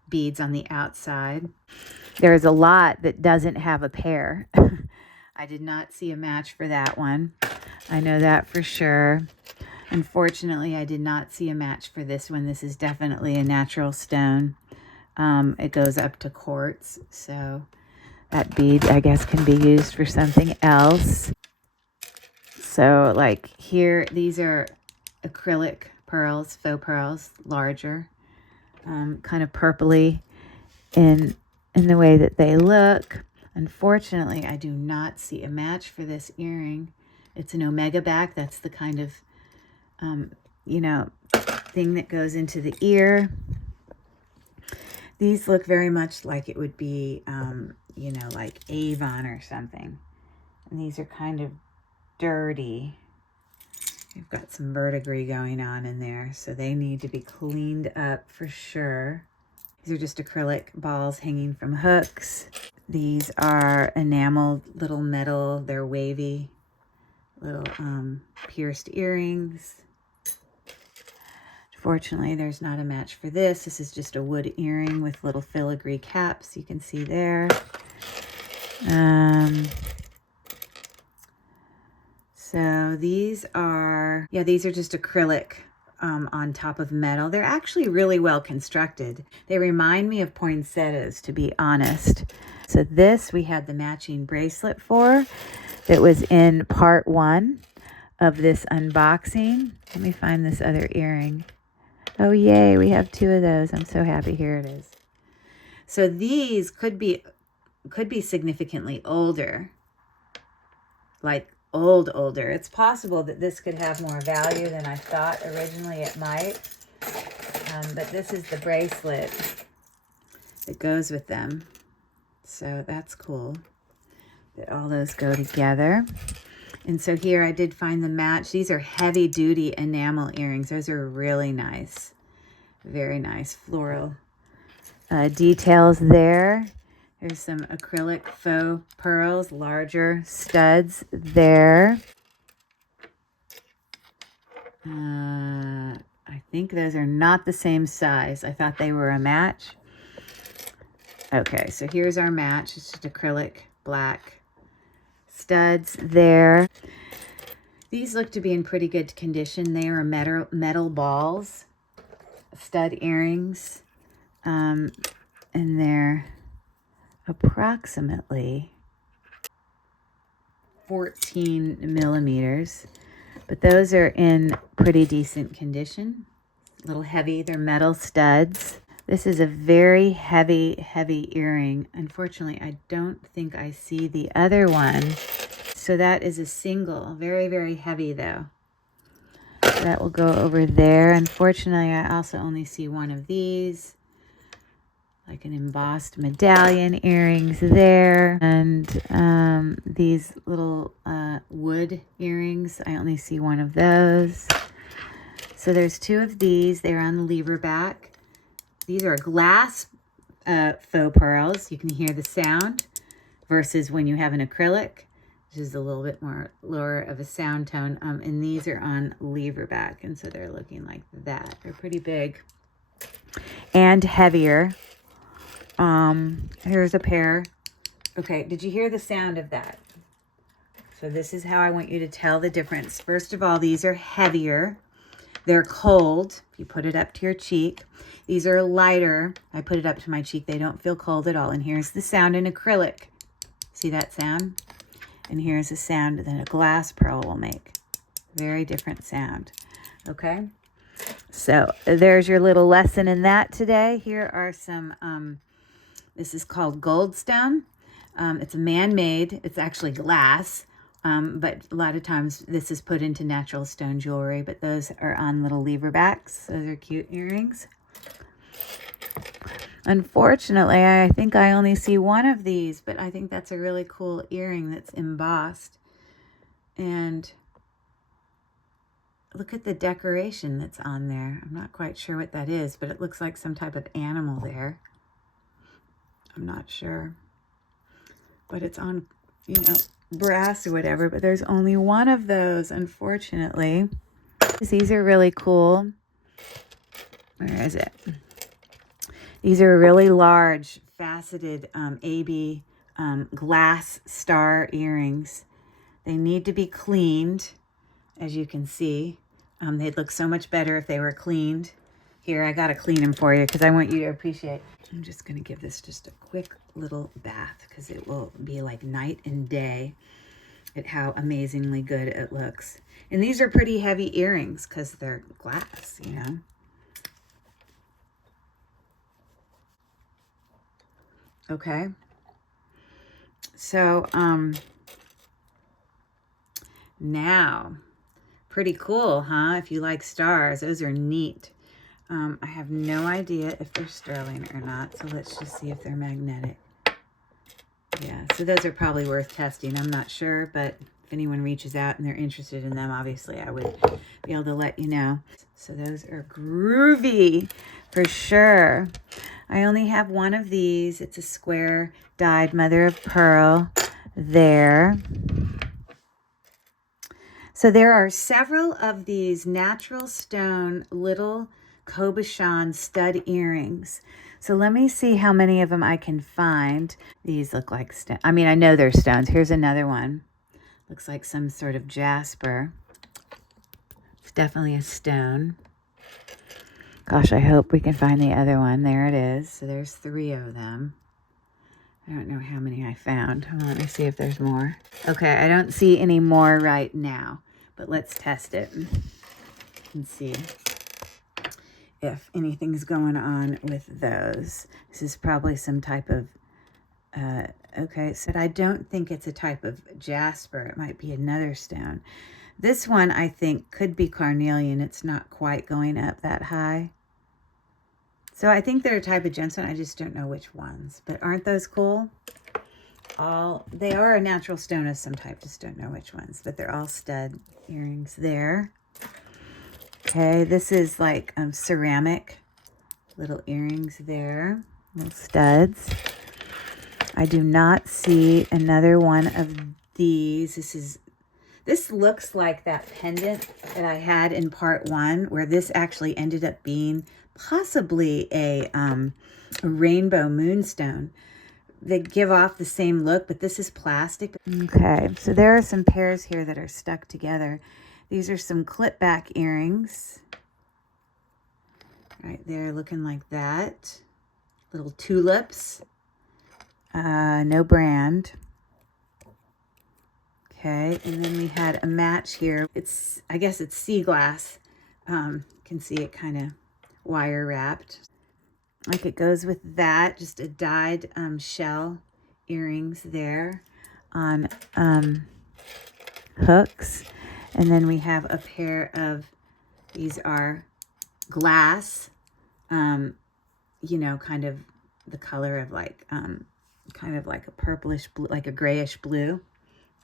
beads on the outside. There's a lot that doesn't have a pair. I did not see a match for that one. I know that for sure. Unfortunately, I did not see a match for this one. This is definitely a natural stone. It goes up to quartz, so that bead, I guess, can be used for something else. So, like here, these are acrylic pearls, faux pearls, larger, kind of purpley in the way that they look. Unfortunately, I do not see a match for this earring. It's an omega back. That's the kind of, you know, thing that goes into the ear. These look very much like it would be, you know, like Avon or something. And these are kind of dirty. You've got some verdigris going on in there, so they need to be cleaned up for sure. These are just acrylic balls hanging from hooks. These are enameled little metal. They're wavy, little pierced earrings. Fortunately, there's not a match for this. This is just a wood earring with little filigree caps. You can see there. So these are, yeah, these are just acrylic on top of metal. They're actually really well constructed. They remind me of poinsettias, to be honest. So this we had the matching bracelet for that was in part 1 of this unboxing. Let me find this other earring. Oh, yay, we have 2 of those. I'm so happy. Here it is. So these could be significantly older, like older. It's possible that this could have more value than I thought originally it might. But this is the bracelet that goes with them. So that's cool that all those go together. And so here I did find the match. These are heavy duty enamel earrings. Those are really nice. Very nice floral details there. There's some acrylic faux pearls, larger studs there. I think those are not the same size. I thought they were a match. Okay, so here's our match. It's just acrylic black studs there. These look to be in pretty good condition. They are metal balls, stud earrings, and they're approximately 14 millimeters, but those are in pretty decent condition. A little heavy. They're metal studs. This is a very heavy earring. Unfortunately, I don't think I see the other one. So that is a single, very heavy though. So that will go over there. Unfortunately, I also only see one of these, like an embossed medallion earrings there. And these little wood earrings, I only see one of those. So there's 2 of these. They're on the lever back. These are glass faux pearls. You can hear the sound versus when you have an acrylic, which is a little bit more lower of a sound tone. And these are on lever back, and so they're looking like that. They're pretty big and heavier. Here's a pair. Okay, did you hear the sound of that? So this is how I want you to tell the difference. First of all, these are heavier. They're cold. You put it up to your cheek. These are lighter. I put it up to my cheek. They don't feel cold at all. And here's the sound in acrylic. See that sound? And here's the sound that a glass pearl will make. Very different sound. Okay? So there's your little lesson in that today. Here are some, this is called goldstone. It's man-made. It's actually glass. But a lot of times this is put into natural stone jewelry, but those are on little lever backs. Those are cute earrings. Unfortunately, I think I only see one of these, but I think that's a really cool earring that's embossed. And look at the decoration that's on there. I'm not quite sure what that is, but it looks like some type of animal there. I'm not sure. But it's on, you know, brass or whatever, but there's only one of those, unfortunately. These are really cool. Where is it? These are really large, faceted AB glass star earrings. They need to be cleaned, as you can see. They'd look so much better if they were cleaned. Here, I gotta clean them for you because I want you to appreciate. I'm just gonna give this just a quick little bath because it will be like night and day at how amazingly good it looks. And these are pretty heavy earrings because they're glass, you know. Okay. So, now, pretty cool, huh? If you like stars, those are neat. I have no idea if they're sterling or not, so let's just see if they're magnetic. Yeah, so those are probably worth testing. I'm not sure, but if anyone reaches out and they're interested in them, obviously I would be able to let you know. So those are groovy for sure. I only have one of these. It's a square dyed mother of pearl there. So there are several of these natural stone little cabochon stud earrings. So let me see how many of them I can find. These look like stone. I mean, I know they're stones. Here's another one. Looks like some sort of jasper. It's definitely a stone. Gosh, I hope we can find the other one. There it is. So there's 3 of them. I don't know how many I found. Hold on, let me see if there's more. Okay, I don't see any more right now, but let's test it and see if anything's going on with those. This is probably some type of, okay, so I don't think it's a type of jasper. It might be another stone. This one, I think, could be carnelian. It's not quite going up that high. So I think they're a type of gemstone. I just don't know which ones. But aren't those cool? They are a natural stone of some type. Just don't know which ones. But they're all stud earrings there. Okay, this is like ceramic little earrings there. Little studs. I do not see another one of these. This looks like that pendant that I had in part 1, where this actually ended up being possibly a rainbow moonstone. They give off the same look, but this is plastic. Okay, so there are some pairs here that are stuck together. These are some clip back earrings. Right there, looking like that. Little tulips. No brand. Okay, and then we had a match here. I guess it's sea glass. Can see it kind of wire wrapped. Like it goes with that, just a dyed shell earrings there on hooks. And then we have a pair of, these are glass, you know, kind of the color of like, kind of like a purplish blue, like a grayish blue.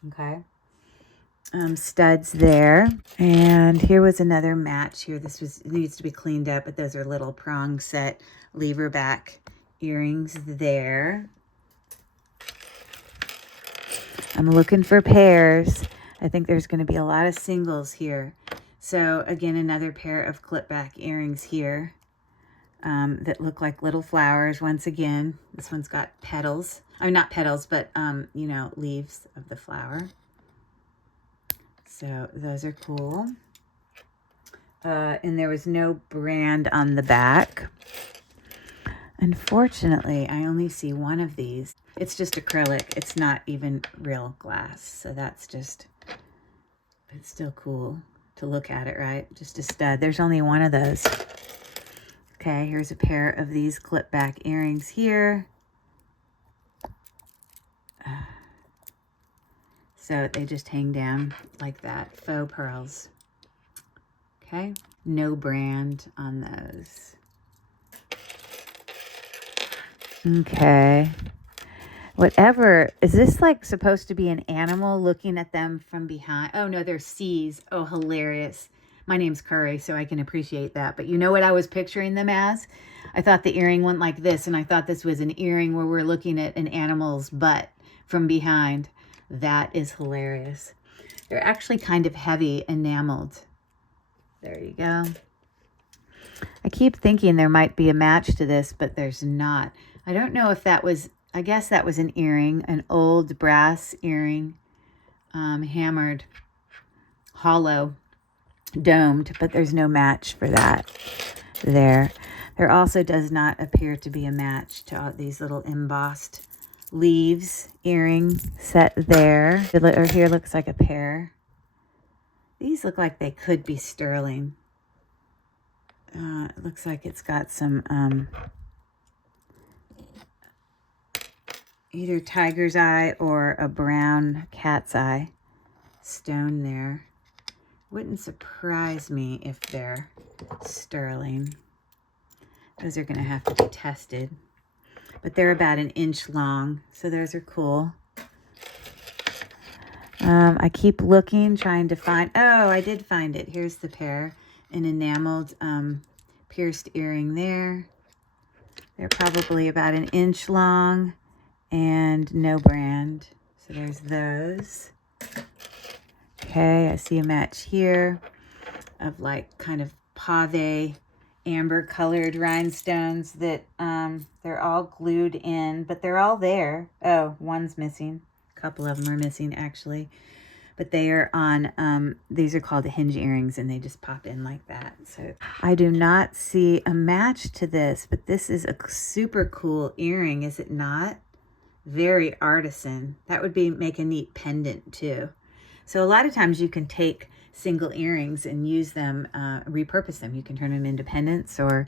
Okay. Studs there. And here was another match here. It needs to be cleaned up, but those are little prong set lever back earrings there. I'm looking for pairs. I think there's going to be a lot of singles here. So again, another pair of clip back earrings here that look like little flowers. Once again, this one's got petals. Oh, not petals, but you know, leaves of the flower. So those are cool. And there was no brand on the back. Unfortunately, I only see one of these. It's just acrylic. It's not even real glass. So that's just, it's still cool to look at it, right? Just a stud. There's only one of those. Okay, here's a pair of these clip back earrings here. So they just hang down like that. Faux pearls. Okay. No brand on those. Okay. Whatever. Is this like supposed to be an animal looking at them from behind? Oh, no, they're seas. Oh, hilarious. My name's Curry, so I can appreciate that. But you know what I was picturing them as? I thought the earring went like this, and I thought this was an earring where we're looking at an animal's butt from behind. That is hilarious. They're actually kind of heavy enameled. There you go. I keep thinking there might be a match to this, but there's not. I don't know if that was, I guess that was an earring, an old brass earring, hammered, hollow, domed, but there's no match for that there. There also does not appear to be a match to all these little embossed leaves earring set there. Or here looks like a pair. These look like they could be sterling. It looks like it's got some either tiger's eye or a brown cat's eye stone there. Wouldn't surprise me if they're sterling. Those are going to have to be tested. But they're about 1 inch long, so those are cool. I keep looking, trying to find, oh, I did find it. Here's the pair, an enameled pierced earring there. They're probably about 1 inch long and no brand. So there's those. Okay, I see a match here of like kind of pave amber colored rhinestones that they're all glued in, but they're all there. Oh, one's missing. A couple of them are missing actually. But they are on, these are called hinge earrings, and they just pop in like that. So I do not see a match to this, but this is a super cool earring, is it not? Very artisan. That would make a neat pendant too. So a lot of times you can take single earrings and use them, repurpose them. You can turn them into pendants, or,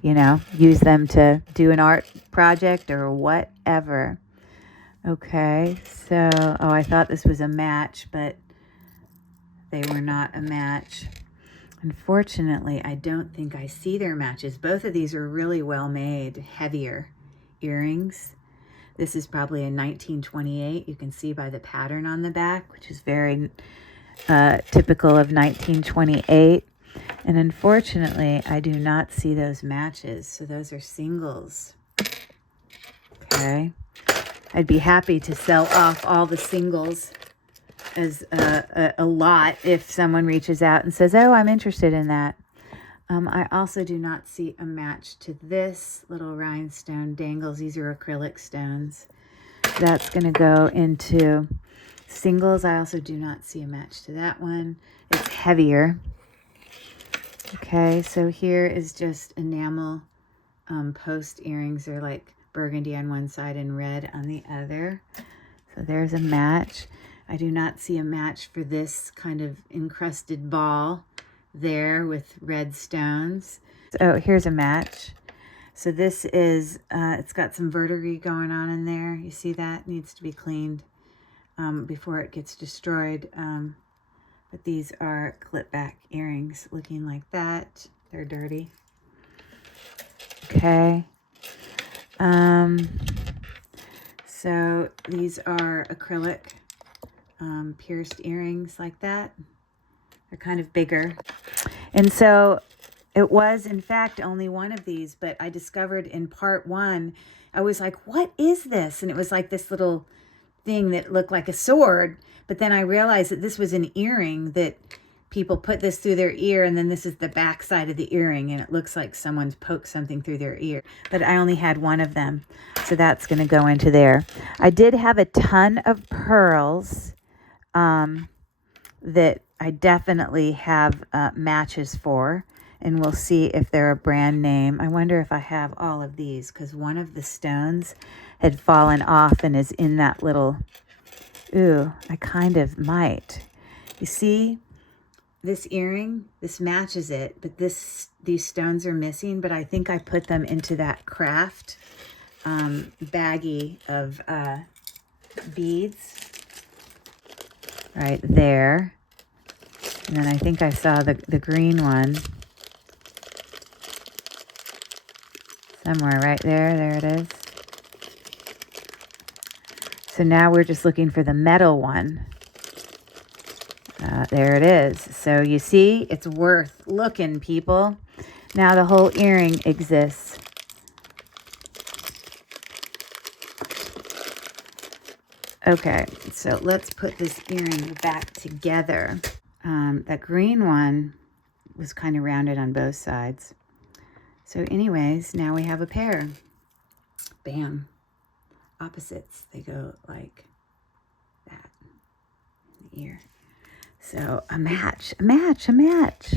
you know, use them to do an art project or whatever. Okay, so, oh, I thought this was a match, but they were not a match. Unfortunately, I don't think I see their matches. Both of these are really well made, heavier earrings. This is probably a 1928. You can see by the pattern on the back, which is very typical of 1928. And unfortunately, I do not see those matches. So those are singles. Okay. I'd be happy to sell off all the singles as a lot if someone reaches out and says, oh, I'm interested in that. I also do not see a match to this little rhinestone dangles. These are acrylic stones. That's going to go into singles. I also do not see a match to that one. It's heavier. Okay, so here is just enamel post earrings. They're like burgundy on one side and red on the other. So there's a match. I do not see a match for this kind of encrusted ball there with red stones. Oh, here's a match. So this is, it's got some verdigris going on in there. You see that? Needs to be cleaned before it gets destroyed. But these are clip back earrings looking like that. They're dirty. Okay. So these are acrylic pierced earrings like that. They're kind of bigger. And so it was, in fact, only one of these, but I discovered in part one, I was like, what is this? And it was like this little thing that looked like a sword. But then I realized that this was an earring that people put this through their ear, and then this is the back side of the earring, and it looks like someone's poked something through their ear. But I only had one of them, so that's going to go into there. I did have a ton of pearls that I definitely have matches for, and we'll see if they're a brand name. I wonder if I have all of these, because one of the stones had fallen off and is in that little, ooh, I kind of might. You see, this earring, this matches it, but these stones are missing, but I think I put them into that craft baggie of beads right there. And then I think I saw the green one somewhere right there. There it is. So now we're just looking for the metal one. There it is. So you see, it's worth looking, people. Now the whole earring exists. Okay, so let's put this earring back together. That green one was kind of rounded on both sides. So anyways, now we have a pair. Bam. Opposites. They go like that in the ear. So a match, a match, a match.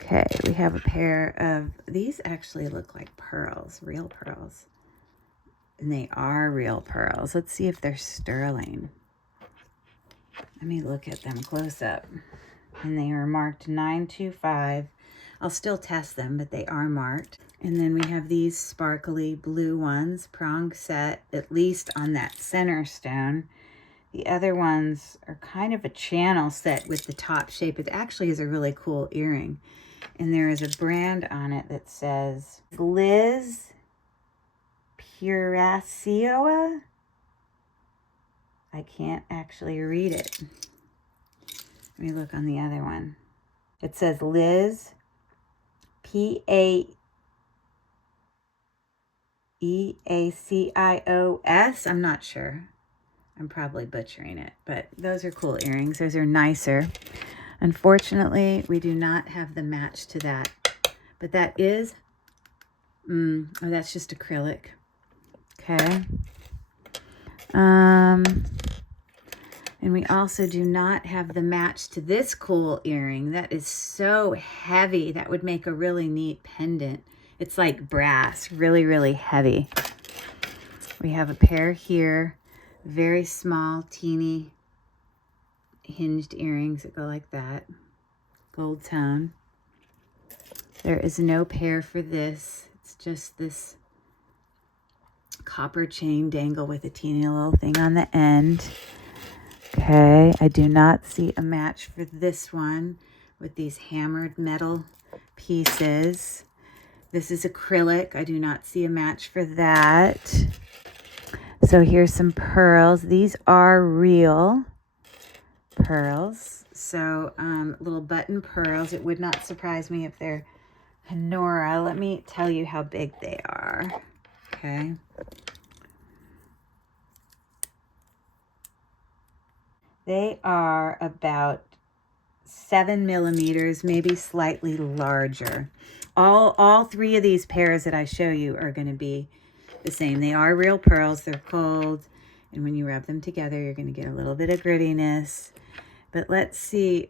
Okay, we have a pair of, these actually look like pearls, real pearls. And they are real pearls. Let's see if they're sterling. Let me look at them close up. And they are marked 925. I'll still test them, but they are marked. And then we have these sparkly blue ones, prong set, at least on that center stone. The other ones are kind of a channel set with the top shape. It actually is a really cool earring. And there is a brand on it that says Liz Puracioa. I can't actually read it. Let me look on the other one. It says Liz P-A-E-A-C-I-O-S. I'm not sure. I'm probably butchering it, but those are cool earrings. Those are nicer. Unfortunately, we do not have the match to that, but that is, oh, that's just acrylic. Okay. And we also do not have the match to this cool earring. That is so heavy. That would make a really neat pendant. It's like brass, really, really heavy. We have a pair here, very small, teeny hinged earrings that go like that. Gold tone. There is no pair for this. It's just this copper chain dangle with a teeny little thing on the end. Okay, I do not see a match for this one with these hammered metal pieces. This is acrylic. I do not see a match for that. So here's some pearls. These are real pearls. So little button pearls. It would not surprise me if they're Honora. Let me tell you how big they are. Okay. They are about 7 millimeters, maybe slightly larger. All three of these pairs that I show you are going to be the same. They are real pearls. They're cold. And when you rub them together, you're going to get a little bit of grittiness. But let's see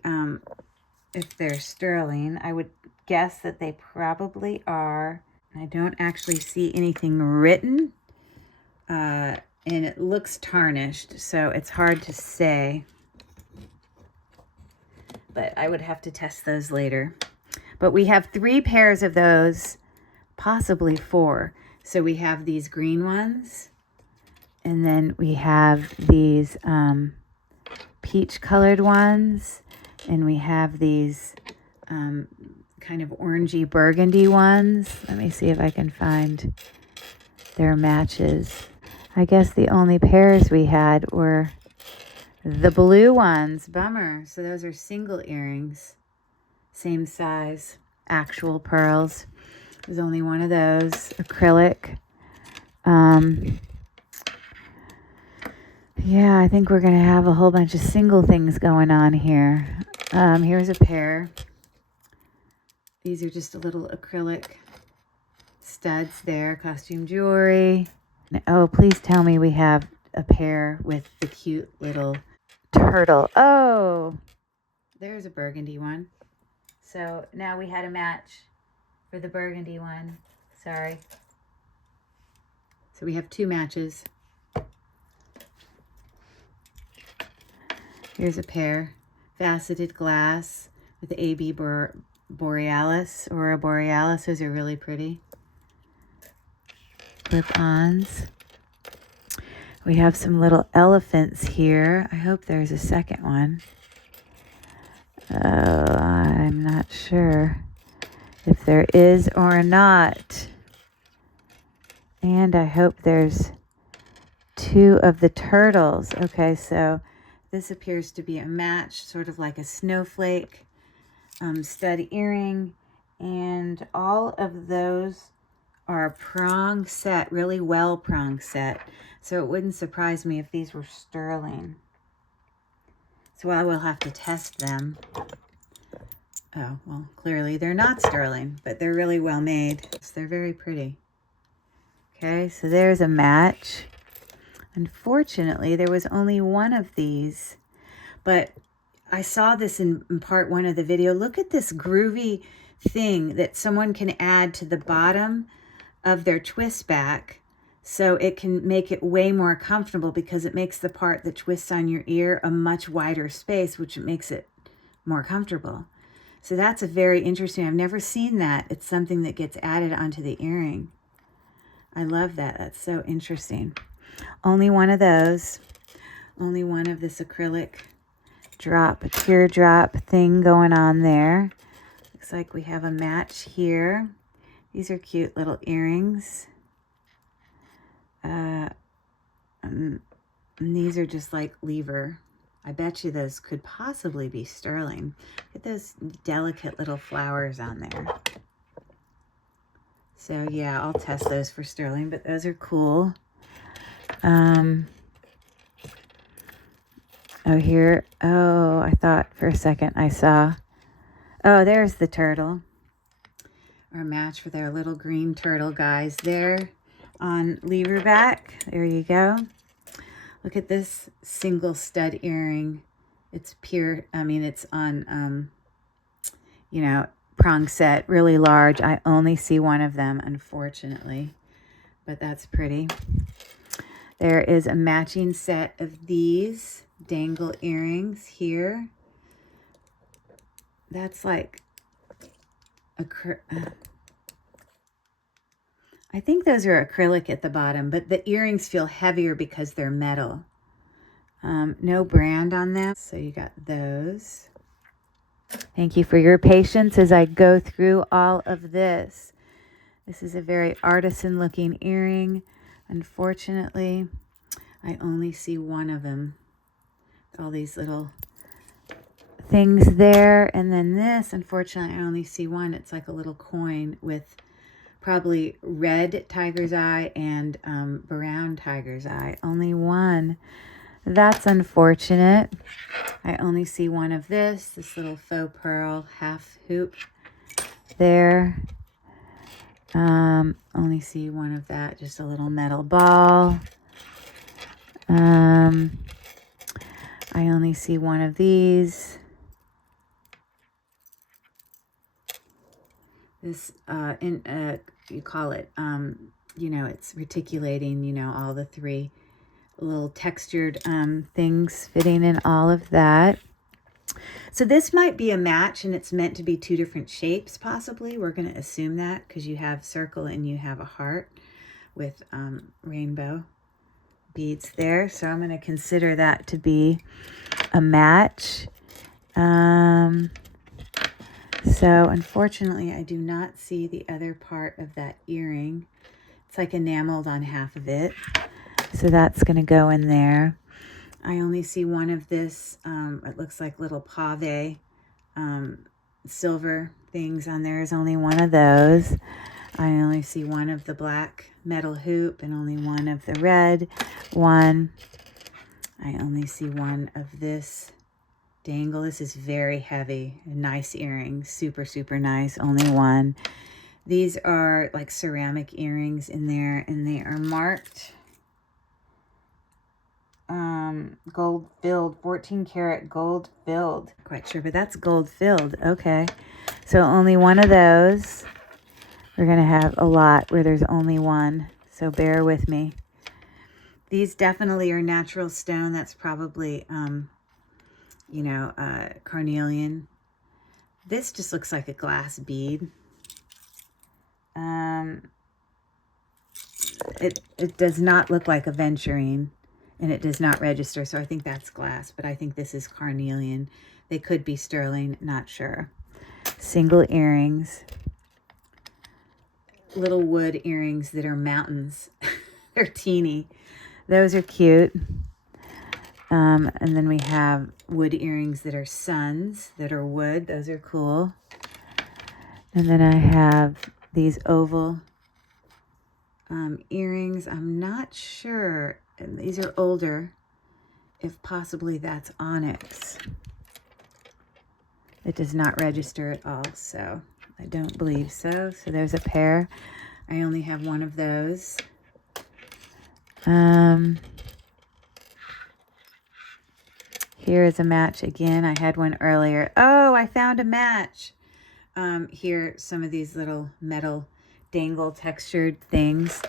if they're sterling. I would guess that they probably are. I don't actually see anything written. And it looks tarnished, so it's hard to say. But I would have to test those later. But we have 3 pairs of those, possibly 4. So we have these green ones, and then we have these peach colored ones, and we have these kind of orangey burgundy ones. Let me see if I can find their matches. I guess the only pairs we had were the blue ones. Bummer. So those are single earrings. Same size. Actual pearls. There's only one of those. Acrylic. Yeah, I think we're going to have a whole bunch of single things going on here. Here's a pair. These are just a little acrylic studs there. Costume jewelry. Oh, please tell me we have a pair with the cute little turtle. Oh, there's a burgundy one. So now we had a match for the burgundy one. Sorry. So we have 2 matches. Here's a pair. Faceted glass with the AB Borealis, Aurora Borealis. Those are really pretty. Clip-ons. We have some little elephants here. I hope there's a second one. Oh, I'm not sure if there is or not. And I hope there's 2 of the turtles. Okay, so this appears to be a match, sort of like a snowflake stud earring. And all of those are prong set, really well prong set. So it wouldn't surprise me if these were sterling. So I will have to test them. Oh, well, clearly they're not sterling, but they're really well made. So they're very pretty. Okay, so there's a match. Unfortunately, there was only one of these, but I saw this in part 1 of the video. Look at this groovy thing that someone can add to the bottom of their twist back, so it can make it way more comfortable, because it makes the part that twists on your ear a much wider space, which makes it more comfortable. So that's a very interesting, I've never seen that. It's something that gets added onto the earring. I love that. That's so interesting. Only one of those. Only one of this acrylic teardrop thing going on there. Looks like we have a match here. These are cute little earrings. And these are just like lever. I bet you those could possibly be sterling. Look at those delicate little flowers on there. So yeah, I'll test those for sterling, but those are cool. Oh, here. Oh, I thought for a second I saw. Oh, there's the turtle. Our match with our little green turtle guys there on leverback. There you go. Look at this single stud earring. It's pure, I mean, it's on, you know, prong set, really large. I only see one of them, unfortunately, but that's pretty. There is a matching set of these dangle earrings here. That's like I think those are acrylic at the bottom, but the earrings feel heavier because they're metal. No brand on them, so you got those. Thank you for your patience as I go through all of this. This is a very artisan looking earring. Unfortunately, I only see one of them. All these little things there. And then this, unfortunately, I only see one. It's like a little coin with probably red tiger's eye and brown tiger's eye. Only one. That's unfortunate. I only see one of this little faux pearl half hoop there. Only see one of that, just a little metal ball. I only see one of these. This, you call it, you know, it's reticulating, you know, all the three little textured things fitting in all of that. So this might be a match, and it's meant to be two different shapes, possibly. We're going to assume that because you have circle and you have a heart with rainbow beads there. So I'm going to consider that to be a match. So unfortunately, I do not see the other part of that earring. It's like enameled on half of it. So that's going to go in there. I only see one of this. It looks like little pave silver things on there. Is only one of those. I only see one of the black metal hoop and only one of the red one. I only see one of this dangle. This is very heavy. Nice earring. Super, super nice. Only one. These are like ceramic earrings in there, and they are marked gold filled, 14 karat gold filled. Quite sure, but that's gold filled. Okay. So only one of those. We're going to have a lot where there's only one. So bear with me. These definitely are natural stone. That's probably, you know, carnelian. This just looks like a glass bead. It does not look like aventurine, and it does not register, so I think that's glass, but I think this is carnelian. They could be sterling, not sure. Single earrings. Little wood earrings that are mountains. They're teeny. Those are cute. And then we have wood earrings that are suns, that are wood. Those are cool. And then I have these oval earrings. I'm not sure. And these are older. If possibly that's onyx. It does not register at all, so I don't believe so. So there's a pair. I only have one of those. Here is a match again. I had one earlier. Oh, I found a match. Here, some of these little metal dangle textured things.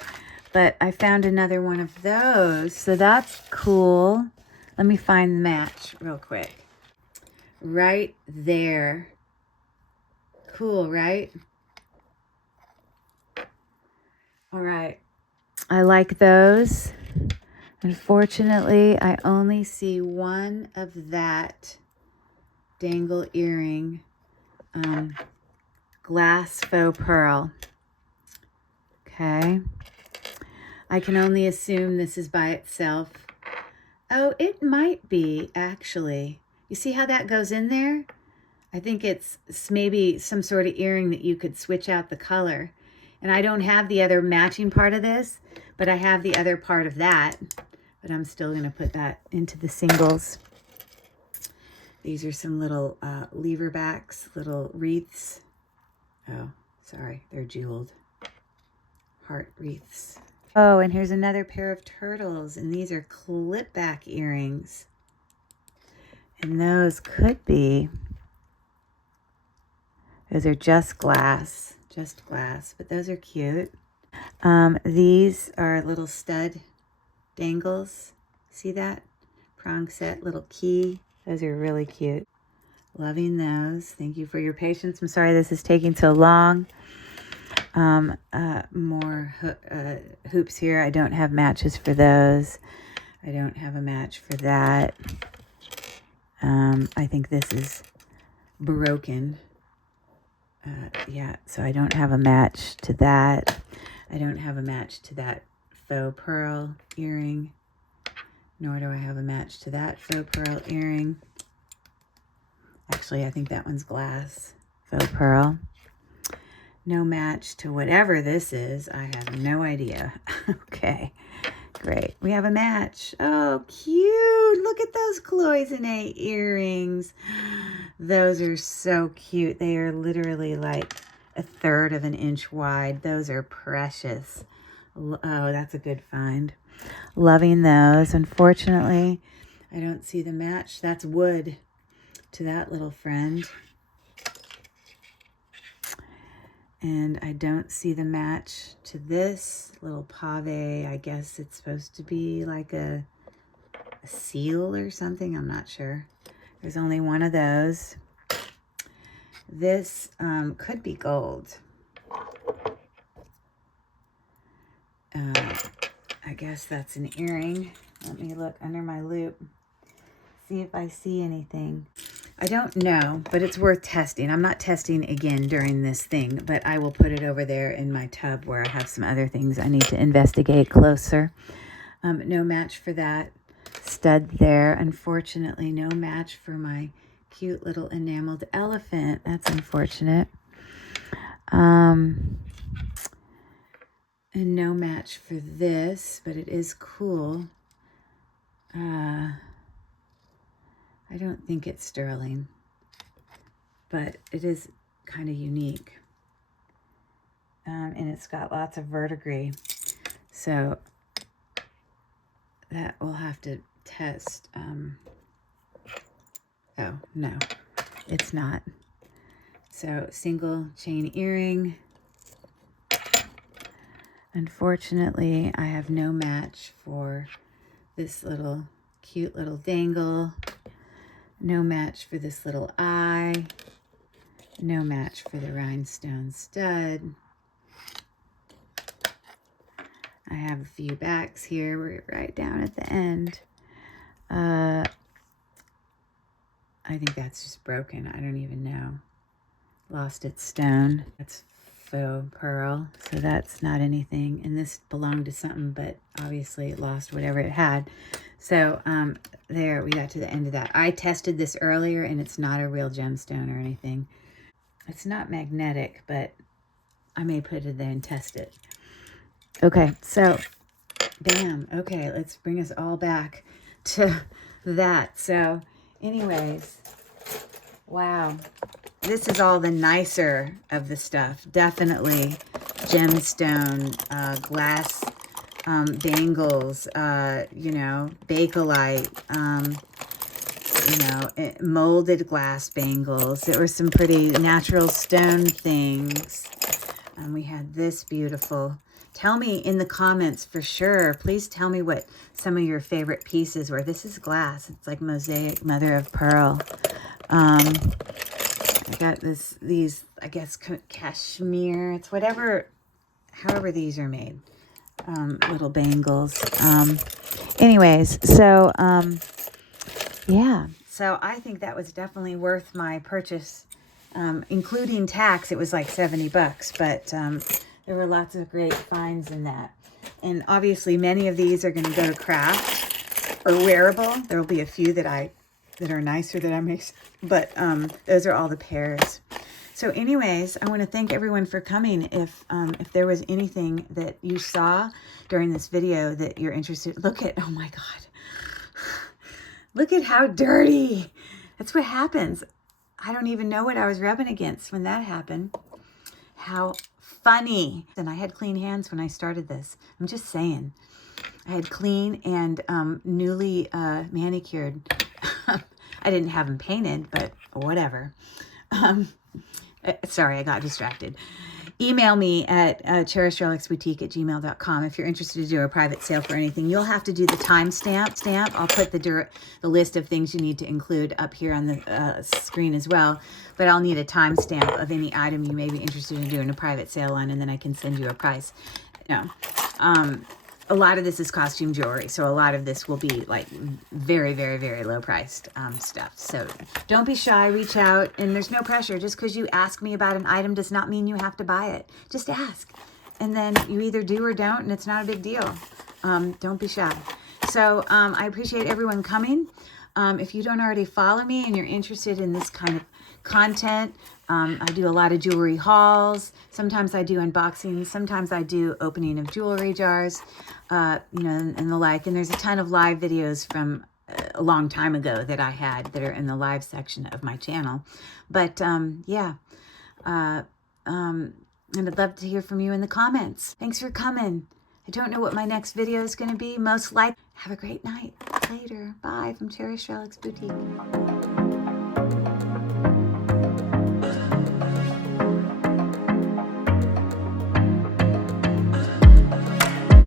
But I found another one of those. So that's cool. Let me find the match real quick. Right there. Cool, right? All right. I like those. Unfortunately, I only see one of that dangle earring, glass faux pearl. Okay. I can only assume this is by itself. Oh, it might be, actually. You see how that goes in there? I think it's maybe some sort of earring that you could switch out the color. And I don't have the other matching part of this, but I have the other part of that. But I'm still going to put that into the singles. These are some little lever backs, little wreaths. Oh, sorry, they're jeweled. Heart wreaths. Oh, and here's another pair of turtles, and these are clip back earrings. And those could be, those are just glass, but those are cute. These are little stud dangles. See that? Prong set, little key. Those are really cute. Loving those. Thank you for your patience. I'm sorry this is taking so long. More hoops here. I don't have matches for those. I don't have a match for that. I think this is broken. Yeah, so I don't have a match to that. I don't have a match to that faux pearl earring, nor do I have a match to that faux pearl earring. Actually, I think that one's glass faux pearl. No match to whatever this is. I have no idea. Okay, great. We have a match. Oh, cute. Look at those Cloisonné earrings. Those are so cute. They are literally like 1/3 of an inch wide. Those are precious. Oh, that's a good find. Loving those. Unfortunately, I don't see the match. That's wood to that little friend. And I don't see the match to this little pave. I guess it's supposed to be like a seal or something. I'm not sure. There's only one of those. This could be gold. I guess that's an earring. Let me look under my loop. See if I see anything. I don't know, but it's worth testing. I'm not testing again during this thing, but I will put it over there in my tub where I have some other things I need to investigate closer. No match for that stud there. Unfortunately, no match for my cute little enameled elephant. That's unfortunate. And no match for this, but it is cool. I don't think it's sterling, but it is kind of unique. And it's got lots of verdigris. So that we'll have to test. Oh, no, it's not. So single chain earring. Unfortunately, I have no match for this little cute little dangle. No match for this little eye. No match for the rhinestone stud. I have a few backs here. We're right down at the end. I think that's just broken. I don't even know. Lost its stone. That's faux pearl, so that's not anything. And this belonged to something, but obviously it lost whatever it had. So there, we got to the end of that. I tested this earlier, and it's not a real gemstone or anything. It's not magnetic, but I may put it there and test it. Okay, so, bam. Okay, let's bring us all back to that. So, anyways, wow. This is all the nicer of the stuff. Definitely gemstone, glass bangles, you know, Bakelite, you know, molded glass bangles. There were some pretty natural stone things. And we had this beautiful. Tell me in the comments for sure. Please tell me what some of your favorite pieces were. This is glass. It's like mosaic mother of pearl. I got these, I guess, cashmere. It's whatever, however these are made. Little bangles. Anyways, so, yeah. So I think that was definitely worth my purchase, including tax. It was like $70, but there were lots of great finds in that. And obviously many of these are going to go to craft or wearable. There will be a few that are nicer that I may, but those are all the pairs. So anyways, I want to thank everyone for coming. If there was anything that you saw during this video that you're interested, look at, oh my God, look at how dirty. That's what happens. I don't even know what I was rubbing against when that happened. How funny. And I had clean hands when I started this. I'm just saying. I had clean and newly manicured. I didn't have them painted, but whatever. Sorry, I got distracted. Email me at cherishedrelicsboutique@gmail.com if you're interested to do a private sale for anything. You'll have to do the timestamp. I'll put the list of things you need to include up here on the screen as well. But I'll need a timestamp of any item you may be interested in doing a private sale on, and then I can send you a price. A lot of this is costume jewelry, so a lot of this will be like very, very, very low priced stuff. So don't be shy, reach out, and there's no pressure. Just because you ask me about an item does not mean you have to buy it. Just ask, and then you either do or don't, and it's not a big deal. Don't be shy. So I appreciate everyone coming. If you don't already follow me and you're interested in this kind of content, I do a lot of jewelry hauls. Sometimes I do unboxings. Sometimes I do opening of jewelry jars, and the like. And there's a ton of live videos from a long time ago that I had that are in the live section of my channel. But and I'd love to hear from you in the comments. Thanks for coming. I don't know what my next video is going to be. Most likely. Have a great night. Later. Bye from Cherished Relics Boutique.